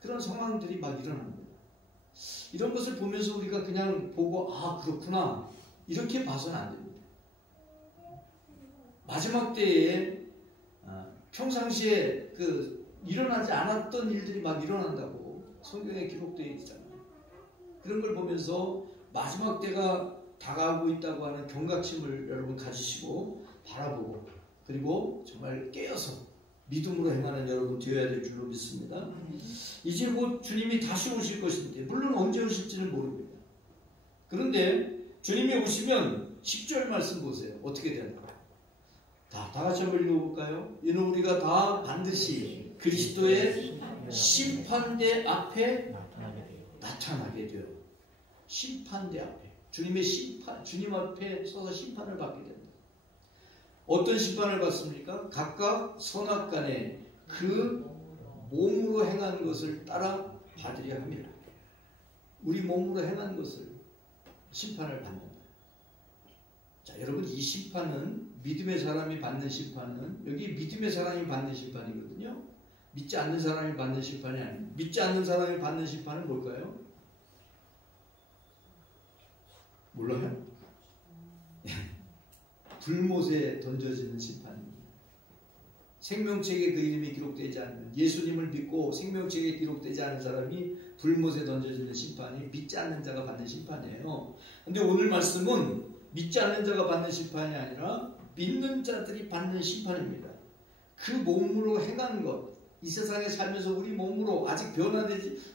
그런 상황들이 막 일어납니다. 이런 것을 보면서 우리가 그냥 보고 그렇구나 이렇게 봐서는 안 됩니다. 마지막 때에 평상시에 일어나지 않았던 일들이 막 일어난다고 성경에 기록되어 있잖아요. 그런 걸 보면서 마지막 때가 다가오고 있다고 하는 경각심을 여러분 가지시고 바라보고 그리고 정말 깨어서 믿음으로 행하는 여러분 되어야 될 줄로 믿습니다. 이제 곧 주님이 다시 오실 것인데 물론 언제 오실지는 모릅니다. 그런데 주님이 오시면 10절 말씀 보세요. 어떻게 되나? 다 같이 한번 읽어볼까요? 이는 우리가 다 반드시 그리스도의 심판대 앞에 나타나게 돼요. 심판대 앞에. 주님 앞에 서서 심판을 받게 됩니다. 어떤 심판을 받습니까? 각각 선악간에 그 몸으로 행한 것을 따라 받으려 합니다. 우리 몸으로 행한 것을 심판을 받는다. 자, 여러분, 이 심판은 믿음의 사람이 받는 심판은 여기 믿음의 사람이 받는 심판이거든요. 믿지 않는 사람이 받는 심판이 아닙니다. 믿지 않는 사람이 받는 심판은 뭘까요? 몰라요? 불못에 던져지는 심판입니다. 생명책에 그 이름이 기록되지 않으면 예수님을 믿고 생명책에 기록되지 않은 사람이 불못에 던져지는 심판이 믿지 않는 자가 받는 심판이에요. 근데 오늘 말씀은 믿지 않는 자가 받는 심판이 아니라 믿는 자들이 받는 심판입니다. 그 몸으로 행한 것, 이 세상에 살면서 우리 몸으로 아직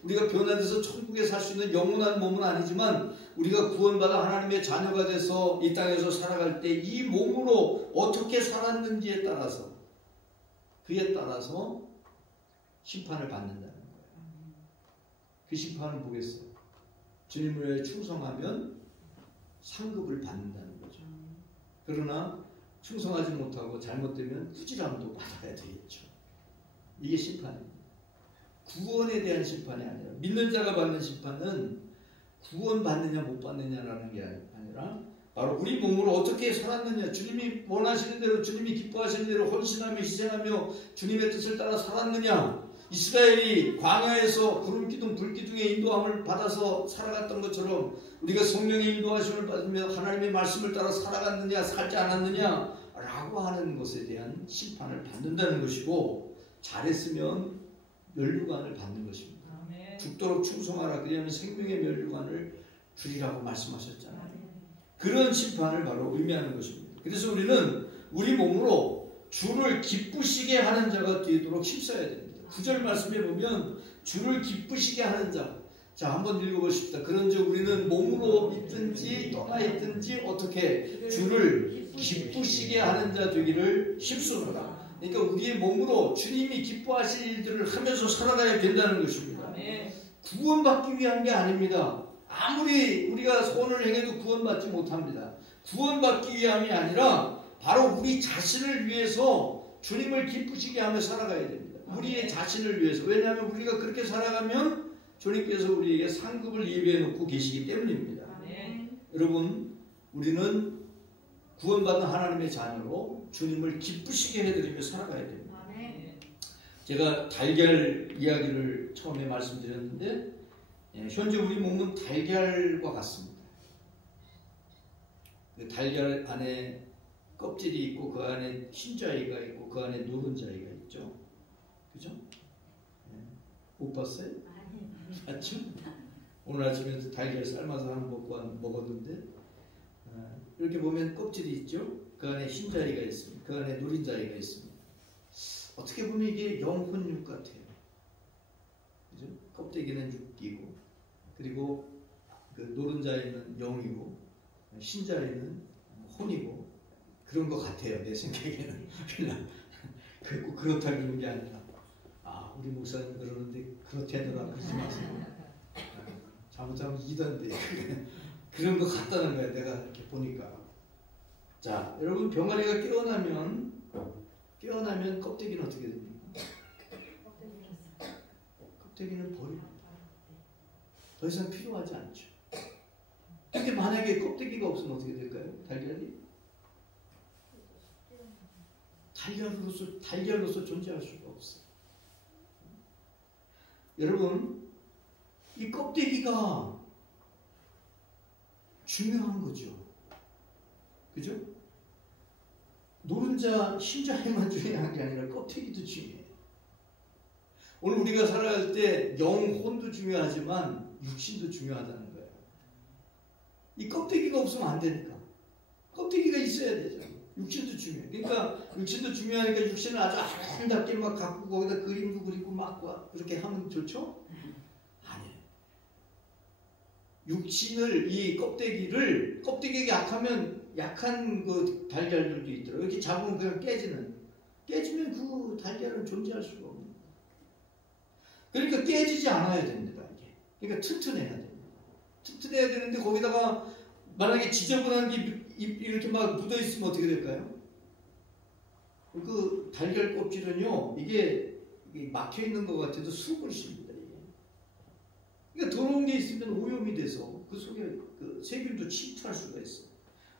우리가 변화돼서 천국에 살 수 있는 영원한 몸은 아니지만 우리가 구원받아 하나님의 자녀가 돼서 이 땅에서 살아갈 때 이 몸으로 어떻게 살았는지에 따라서 그에 따라서 심판을 받는다는 거예요. 그 심판을 보겠어요. 주님을 위해 충성하면 상급을 받는다는 거죠. 그러나 충성하지 못하고 잘못되면 후지람도 받아야 되겠죠. 이게 심판입니다. 구원에 대한 심판이 아니라, 믿는 자가 받는 심판은 구원 받느냐 못 받느냐라는 게 아니라 바로 우리 몸으로 어떻게 살았느냐, 주님이 원하시는 대로, 주님이 기뻐하시는 대로 헌신하며 희생하며 주님의 뜻을 따라 살았느냐, 이스라엘이 광야에서 구름기둥 불기둥의 인도함을 받아서 살아갔던 것처럼 우리가 성령의 인도하심을 받으며 하나님의 말씀을 따라 살아갔느냐 살지 않았느냐 라고 하는 것에 대한 심판을 받는다는 것이고, 잘했으면 면류관을 받는 것입니다. 죽도록 충성하라, 그리하면 생명의 면류관을 주리라고 말씀하셨잖아요. 그런 심판을 바로 의미하는 것입니다. 그래서 우리는 우리 몸으로 주를 기쁘시게 하는 자가 되도록 힘써야 됩니다. 9절 말씀에 보면 주를 기쁘시게 하는 자, 자 한번 읽어보십시다. 그런즉 우리는 몸으로 있든지 떠나 있든지 어떻게 주를 기쁘시게 하는 자 되기를 힘쓰노라. 그러니까 우리의 몸으로 주님이 기뻐하실 일들을 하면서 살아가야 된다는 것입니다. 구원받기 위한 게 아닙니다. 아무리 우리가 선을 행해도 구원받지 못합니다. 구원받기 위함이 아니라 바로 우리 자신을 위해서 주님을 기쁘시게 하며 살아가야 됩니다. 우리의 자신을 위해서. 왜냐하면 우리가 그렇게 살아가면 주님께서 우리에게 상급을 예비해 놓고 계시기 때문입니다. 여러분, 우리는 구원받은 하나님의 자녀로 주님을 기쁘시게 해드리며 살아가야 됩니다. 제가 달걀 이야기를 처음에 말씀드렸는데, 현재 우리 몸은 달걀과 같습니다. 그 달걀 안에 껍질이 있고 그 안에 흰자위가 있고 그 안에 노른자위가 있죠. 그죠? 못 봤어요? 봤죠? 오늘 아침에 달걀 삶아서 한 번 먹었는데, 이렇게 보면 껍질이 있죠? 그 안에 흰자위가 있습니다. 그 안에 노른자위가 있습니다. 어떻게 보면 이게 영혼육 같아요. 그죠? 껍데기는 육기고, 그리고 그 노른자위는 영이고, 흰자위는 혼이고, 그런 것 같아요. 내 생각에는. 그냥 그렇다는 그런 게 아니라, 우리 목사님 그러는데 그렇대더라 그러지 마세요. 잘못하면 이던데 그런 것 같다는 거야. 내가 이렇게 보니까. 자, 여러분, 병아리가 깨어나면 껍데기는 어떻게 됩니까? 껍데기는 버립니다. 더 이상 필요하지 않죠. 근데 만약에 껍데기가 없으면 어떻게 될까요? 달걀로서 존재할 수가 없어요. 여러분, 이 껍데기가 중요한 거죠. 그죠? 노른자, 흰자에만 중요한 게 아니라 껍데기도 중요해요. 오늘 우리가 살아갈 때 영혼도 중요하지만 육신도 중요하다는 거예요. 이 껍데기가 없으면 안 되니까. 껍데기가 있어야 되잖아요. 육신도 중요해. 그러니까 육신도 중요하니까 육신을 아주 아름답게 막 갖고 거기다 그림도 그리고 막 그렇게 하면 좋죠? 아니에요. 육신을, 이 껍데기가 약한 그 달걀들도 있더라고요. 이렇게 잡으면 그냥 깨지면 그 달걀은 존재할 수가 없는 거예요. 그러니까 깨지지 않아야 됩니다. 이게. 그러니까 튼튼해야 됩니다. 튼튼해야 되는데 거기다가 만약에 지저분한 게 이렇게 막 묻어있으면 어떻게 될까요? 그 달걀 껍질은요, 이게 막혀있는 것 같아도 수그릇입니다. 그러니까 더러운 게 있으면 오염이 돼서 그 속에 그 세균도 침투할 수가 있어요.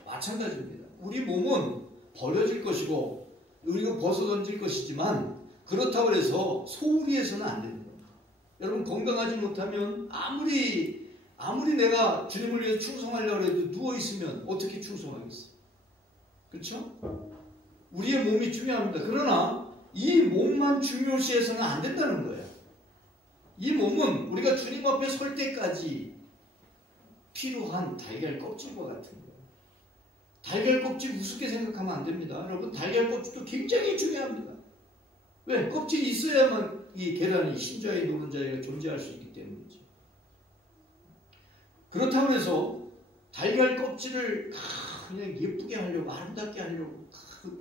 마찬가지입니다. 우리 몸은 버려질 것이고 우리가 벗어던질 것이지만 그렇다고 해서 소홀히 해서는 안 됩니다. 여러분, 건강하지 못하면 아무리 내가 주님을 위해서 충성하려고 해도 누워있으면 어떻게 충성하겠어요? 그렇죠? 우리의 몸이 중요합니다. 그러나 이 몸만 중요시해서는 안 된다는 거예요. 이 몸은 우리가 주님 앞에 설 때까지 필요한 달걀 껍질과 같은 거예요. 달걀 껍질 우습게 생각하면 안 됩니다. 여러분, 달걀 껍질도 굉장히 중요합니다. 왜? 껍질이 있어야만 이 계란이 흰자위 노른자위가 존재할 수 있기 때문이죠. 그렇다고 해서 달걀 껍질을 그냥 예쁘게 하려고, 아름답게 하려고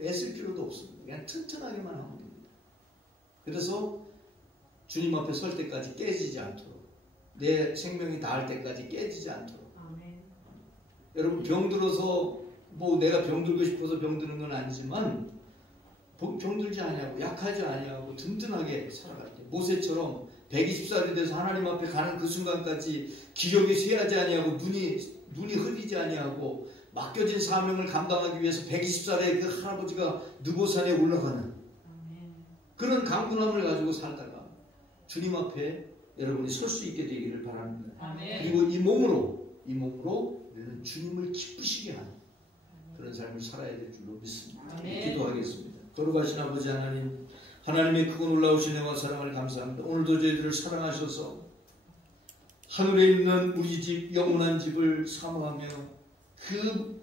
애쓸 필요도 없습니다. 그냥 튼튼하게만 하면 됩니다. 그래서 주님 앞에 설 때까지 깨지지 않도록, 내 생명이 닿을 때까지 깨지지 않도록. 아멘. 여러분, 병들어서 뭐 내가 병들고 싶어서 병드는 건 아니지만 병들지 아니하고 약하지 아니하고 든든하게 살아갈 때, 모세처럼 120살이 돼서 하나님 앞에 가는 그 순간까지 기력이 쇠하지 아니하고 눈이 흐리지 아니하고 맡겨진 사명을 감당하기 위해서 120살에 그 할아버지가 느보산에 올라가는 그런 강군함을 가지고 살다가 주님 앞에 여러분이 설 수 있게 되기를 바랍니다. 아멘. 그리고 이 몸으로 우리는 주님을 기쁘시게 하는 그런 삶을 살아야 될 줄로 믿습니다. 아멘. 기도하겠습니다. 거룩하신 아버지 하나님, 하나님의 크고 놀라우신 은혜와 사랑을 감사합니다. 오늘도 저희들을 사랑하셔서 하늘에 있는 우리 집, 영원한 집을 사모하며 그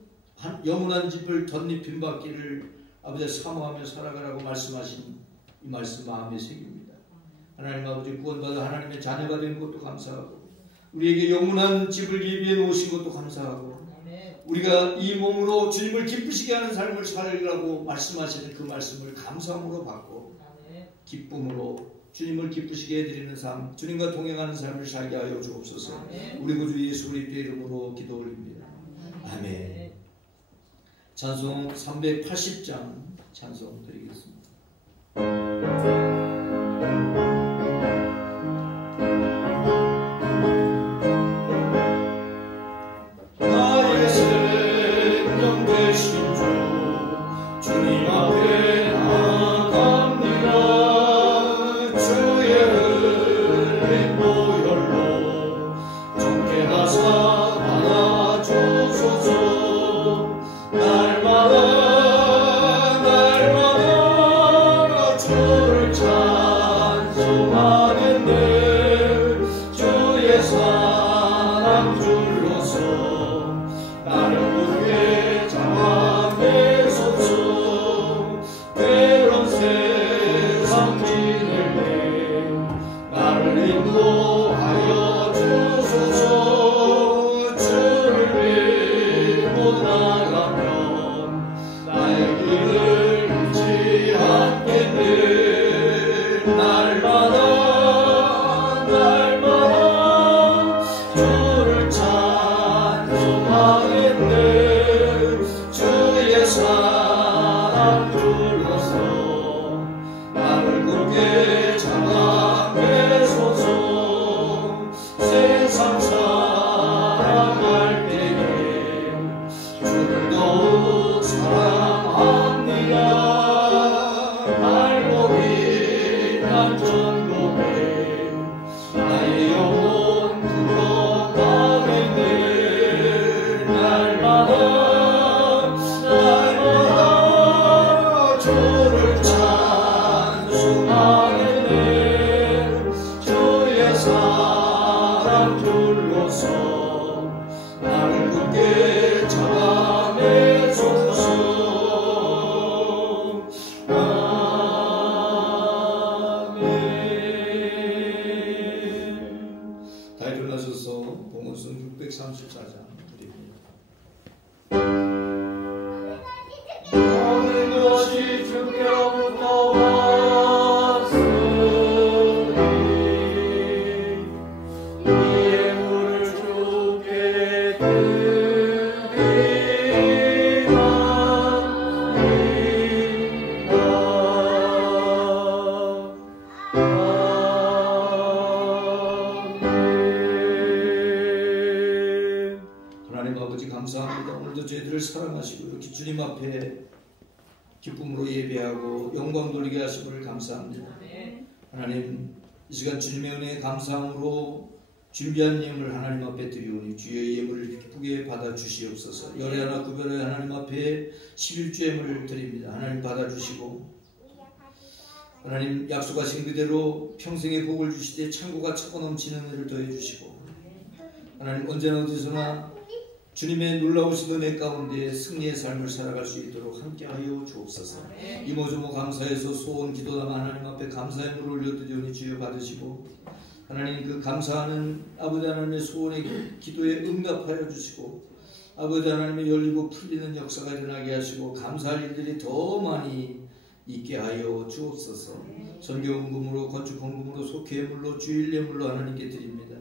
영원한 집을 덧입힌 받기를 아버지 사모하며 살아가라고 말씀하신 이 말씀 마음에 새깁니다. 하나님 아버지, 구원받아 하나님의 자녀가 된 것도 감사하고, 우리에게 영원한 집을 예비해 놓으신 것도 감사하고, 우리가 이 몸으로 주님을 기쁘시게 하는 삶을 살으라고 말씀하시는 그 말씀을 감사함으로 받고 기쁨으로 주님을 기쁘시게 해드리는 삶, 주님과 동행하는 삶을 살게 하여 주옵소서. 우리 구주 예수 그리스도의 이름으로 기도 올립니다. 아멘. 찬송 380장 찬송 드리겠습니다. 나의 생명 되신 주 주님 앞에 나갑니다. 주의 흘린 보혈로 정케 하사 받아주소서. 날마다 주를 찬송하겠네. 주의 사랑 줄로서 나를 굳게 잡아내소서. 괴로운 세상 지낼 때 나를 인도하여 주소서. 주를 믿고 나가면 나의 길을 잃지 않겠네. 날마다 주를 찬송하겠네. 주의 사랑 불러서 나를 굳게 잡아내소서. 세상 사랑할 때에 주를 더욱 사랑합니다. 알고 난 전국에 나의 영혼 불러가겠네. 날마다 주를 찬송하겠네. 주의 사랑 불러서 나를 굳게 잡아내소서. 다 일어나셔서 봉헌송 634장 드립니다. 모든 것이 주께로부터 왔으니 이 예물을 주께 하나님 아버지 감사합니다. 오늘도 저희들을 사랑하시고 이렇게 주님 앞에 기쁨으로 예배하고 영광 돌리게 하심을 감사합니다. 하나님, 이 시간 주님의 은혜에 감사함으로 준비한 예물 하나님 앞에 드리오니 주의 예물을 기쁘게 받아주시옵소서. 열애 하나 구별하여 하나님 앞에 11주 예물을 드립니다. 하나님 받아주시고 하나님 약속하신 그대로 평생의 복을 주시되 창고가 차고 넘치는 은혜를 더해 주시고 하나님 언제나 어디서나 주님의 놀라우신 은혜 가운데 승리의 삶을 살아갈 수 있도록 함께하여 주옵소서. 이모저모 감사해서 소원 기도담아 하나님 앞에 감사의 물을 올려드리오니 주여 받으시고, 하나님 그 감사하는 아버지 하나님의 소원의 기도에 응답하여 주시고, 아버지 하나님의 열리고 풀리는 역사가 일어나게 하시고, 감사할 일들이 더 많이 있게 하여 주옵소서. 선교헌금으로, 건축헌금으로, 속회예물로, 주일예물로 하나님께 드립니다.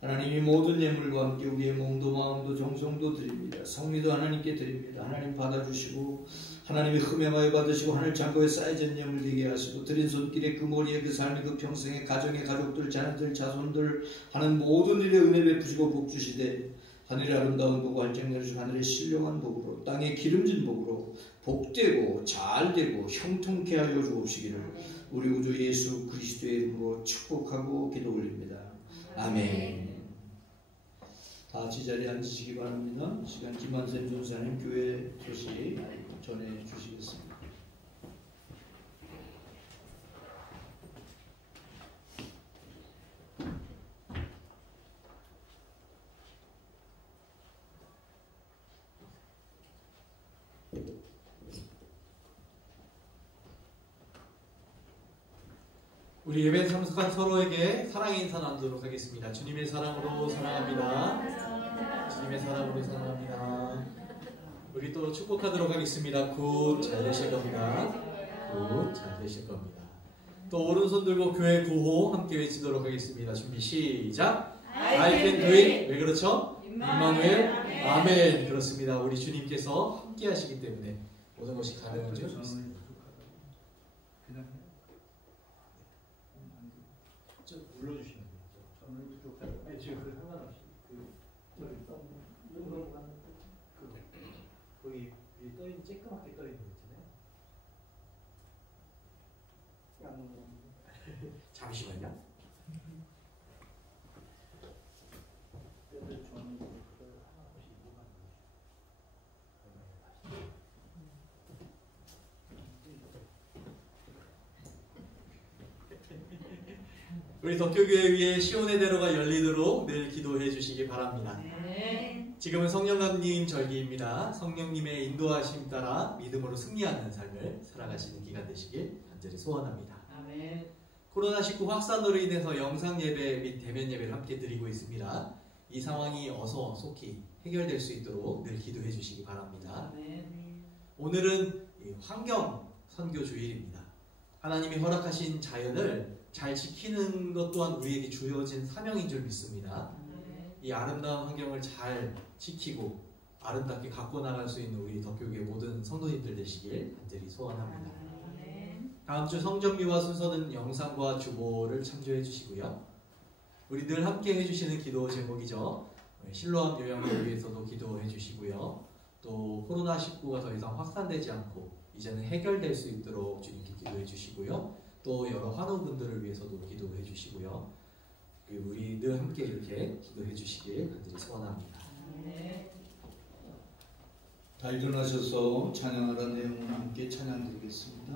하나님이 모든 예물과 함께 우리의 몸도 마음도 정성도 드립니다. 성리도 하나님께 드립니다. 하나님 받아주시고, 하나님이 흠행하여 받으시고, 하늘 창고에 쌓여진 예물 되게 하시고, 드린 손길에 그 머리에 그 삶의 그 평생에 가정의 가족들, 자녀들, 자손들 하는 모든 일에 은혜 베푸시고 복 주시되, 하늘의 아름다운 복과 활짝 내주시고 하늘의 신령한 복으로, 땅의 기름진 복으로 복되고 잘되고 형통케 하여 주옵시기를 우리 구주 예수 그리스도의 이름으로 축복하고 기도 올립니다. 아멘. 다 같이 자리에 앉으시기 바랍니다. 이 시간 김한샘 전사님 교회 소식 전해 주시겠습니다. 우리 예배에 참석한 서로에게 사랑의 인사 나누도록 하겠습니다. 주님의 사랑으로 사랑합니다. 주님의 사랑으로 사랑합니다. 우리 또 축복하도록 하겠습니다. 굿 잘 되실 겁니다. 굿 잘 되실 겁니다. 또 오른손 들고 교회 구호 함께 외치도록 하겠습니다. 준비 시작. I can do it. 왜 그렇죠? 임마누엘. 아멘. 그렇습니다. 우리 주님께서 함께 하시기 때문에 모든 것이 가능한 줄 믿습니다. 불러주시면 되죠. 저는 부족해요. 아니 지금 그 상관없이 거기 떠 있는 쬐끄맣게 떠 있는 거 있잖아요. 잠시만요. 우리 덕교교회 위에 시온의 대로가 열리도록 늘 기도해 주시기 바랍니다. 지금은 성령감님 절기입니다. 성령님의 인도하심 따라 믿음으로 승리하는 삶을 살아가시는 기간 되시길 간절히 소원합니다. 코로나19 확산으로 인해서 영상 예배 및 대면 예배를 함께 드리고 있습니다. 이 상황이 어서 속히 해결될 수 있도록 늘 기도해 주시기 바랍니다. 오늘은 환경 선교 주일입니다. 하나님이 허락하신 자연을 잘 지키는 것 또한 우리에게 주어진 사명인 줄 믿습니다. 이 아름다운 환경을 잘 지키고 아름답게 갖고 나갈 수 있는 우리 덕교교회 모든 성도님들 되시길 간절히 소원합니다. 다음 주 성전미와 순서는 영상과 주보를 참조해 주시고요. 우리 늘 함께 해주시는 기도 제목이죠. 실로암 요양을 위해서도 기도해 주시고요. 또 코로나19가 더 이상 확산되지 않고 이제는 해결될 수 있도록 주님께 기도해 주시고요. 또 여러 환우분들을 위해서도 기도해 주시고요. 우리 늘 함께 이렇게 기도해 주시길 간절히 소원합니다. 다 일어나셔서 찬양하라는 내용으로 함께 찬양 드리겠습니다.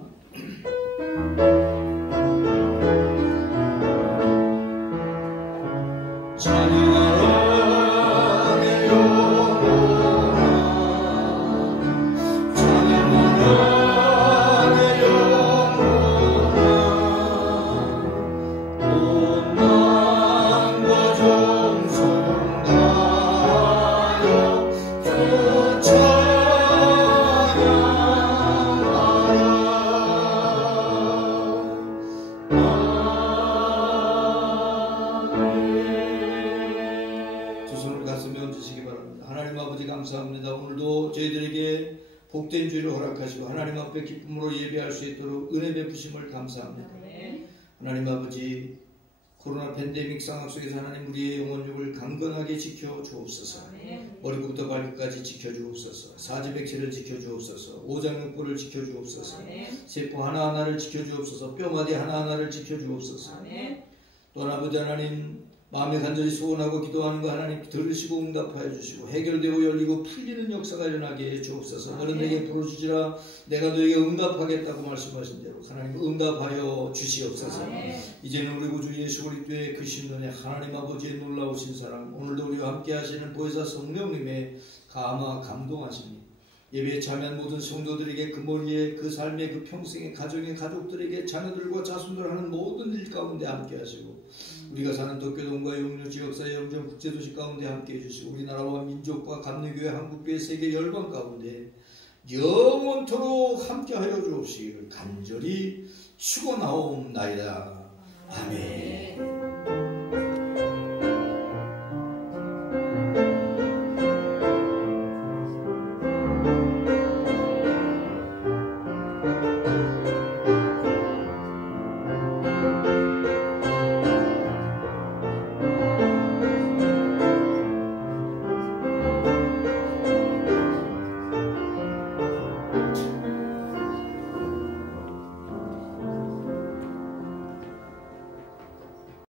찬양하라 내 영혼아, 찬양하라 내 영혼아, 온 마음과 정성 다하여 주 감사합니다. 오늘도 저희들에게 복된 주일을 허락하시고 하나님 앞에 기쁨으로 예배할 수 있도록 은혜 베푸심을 감사합니다. 하나님 아버지, 코로나 팬데믹 상황 속에서 하나님 우리의 영혼육을 강건하게 지켜 주옵소서. 머리부터 발끝까지 지켜 주옵소서. 사지백체를 지켜 주옵소서. 오장육부를 지켜 주옵소서. 세포 하나하나를 지켜 주옵소서. 뼈마디 하나하나를 지켜 주옵소서. 또한 아버지 하나님, 마음에 간절히 소원하고 기도하는 거 하나님 들으시고 응답하여 주시고 해결되고 열리고 풀리는 역사가 일어나게 해 주옵소서. 너는 내게 부르짖으라 내가 너에게 응답하겠다고 말씀하신 대로 하나님 응답하여 주시옵소서. 이제는 우리 구주 예수 그리스도의 그 신론에 하나님 아버지의 놀라우신 사랑, 오늘도 우리와 함께 하시는 보혜사 성령님의 감화 감동하심이 예배에 참여한 모든 성도들에게 그 머리에 그 삶의 그 평생의 가정의 가족들에게 자녀들과 자손들 하는 모든 일 가운데 함께 하시고 우리가 사는 도쿄동과 용류 지역사회 영정 국제도시 가운데 함께 해주시고 우리나라와 민족과 감리교회 한국교회 세계 열방 가운데 영원토록 함께하여 주옵시기를 간절히 축원하옵나이다. 아멘.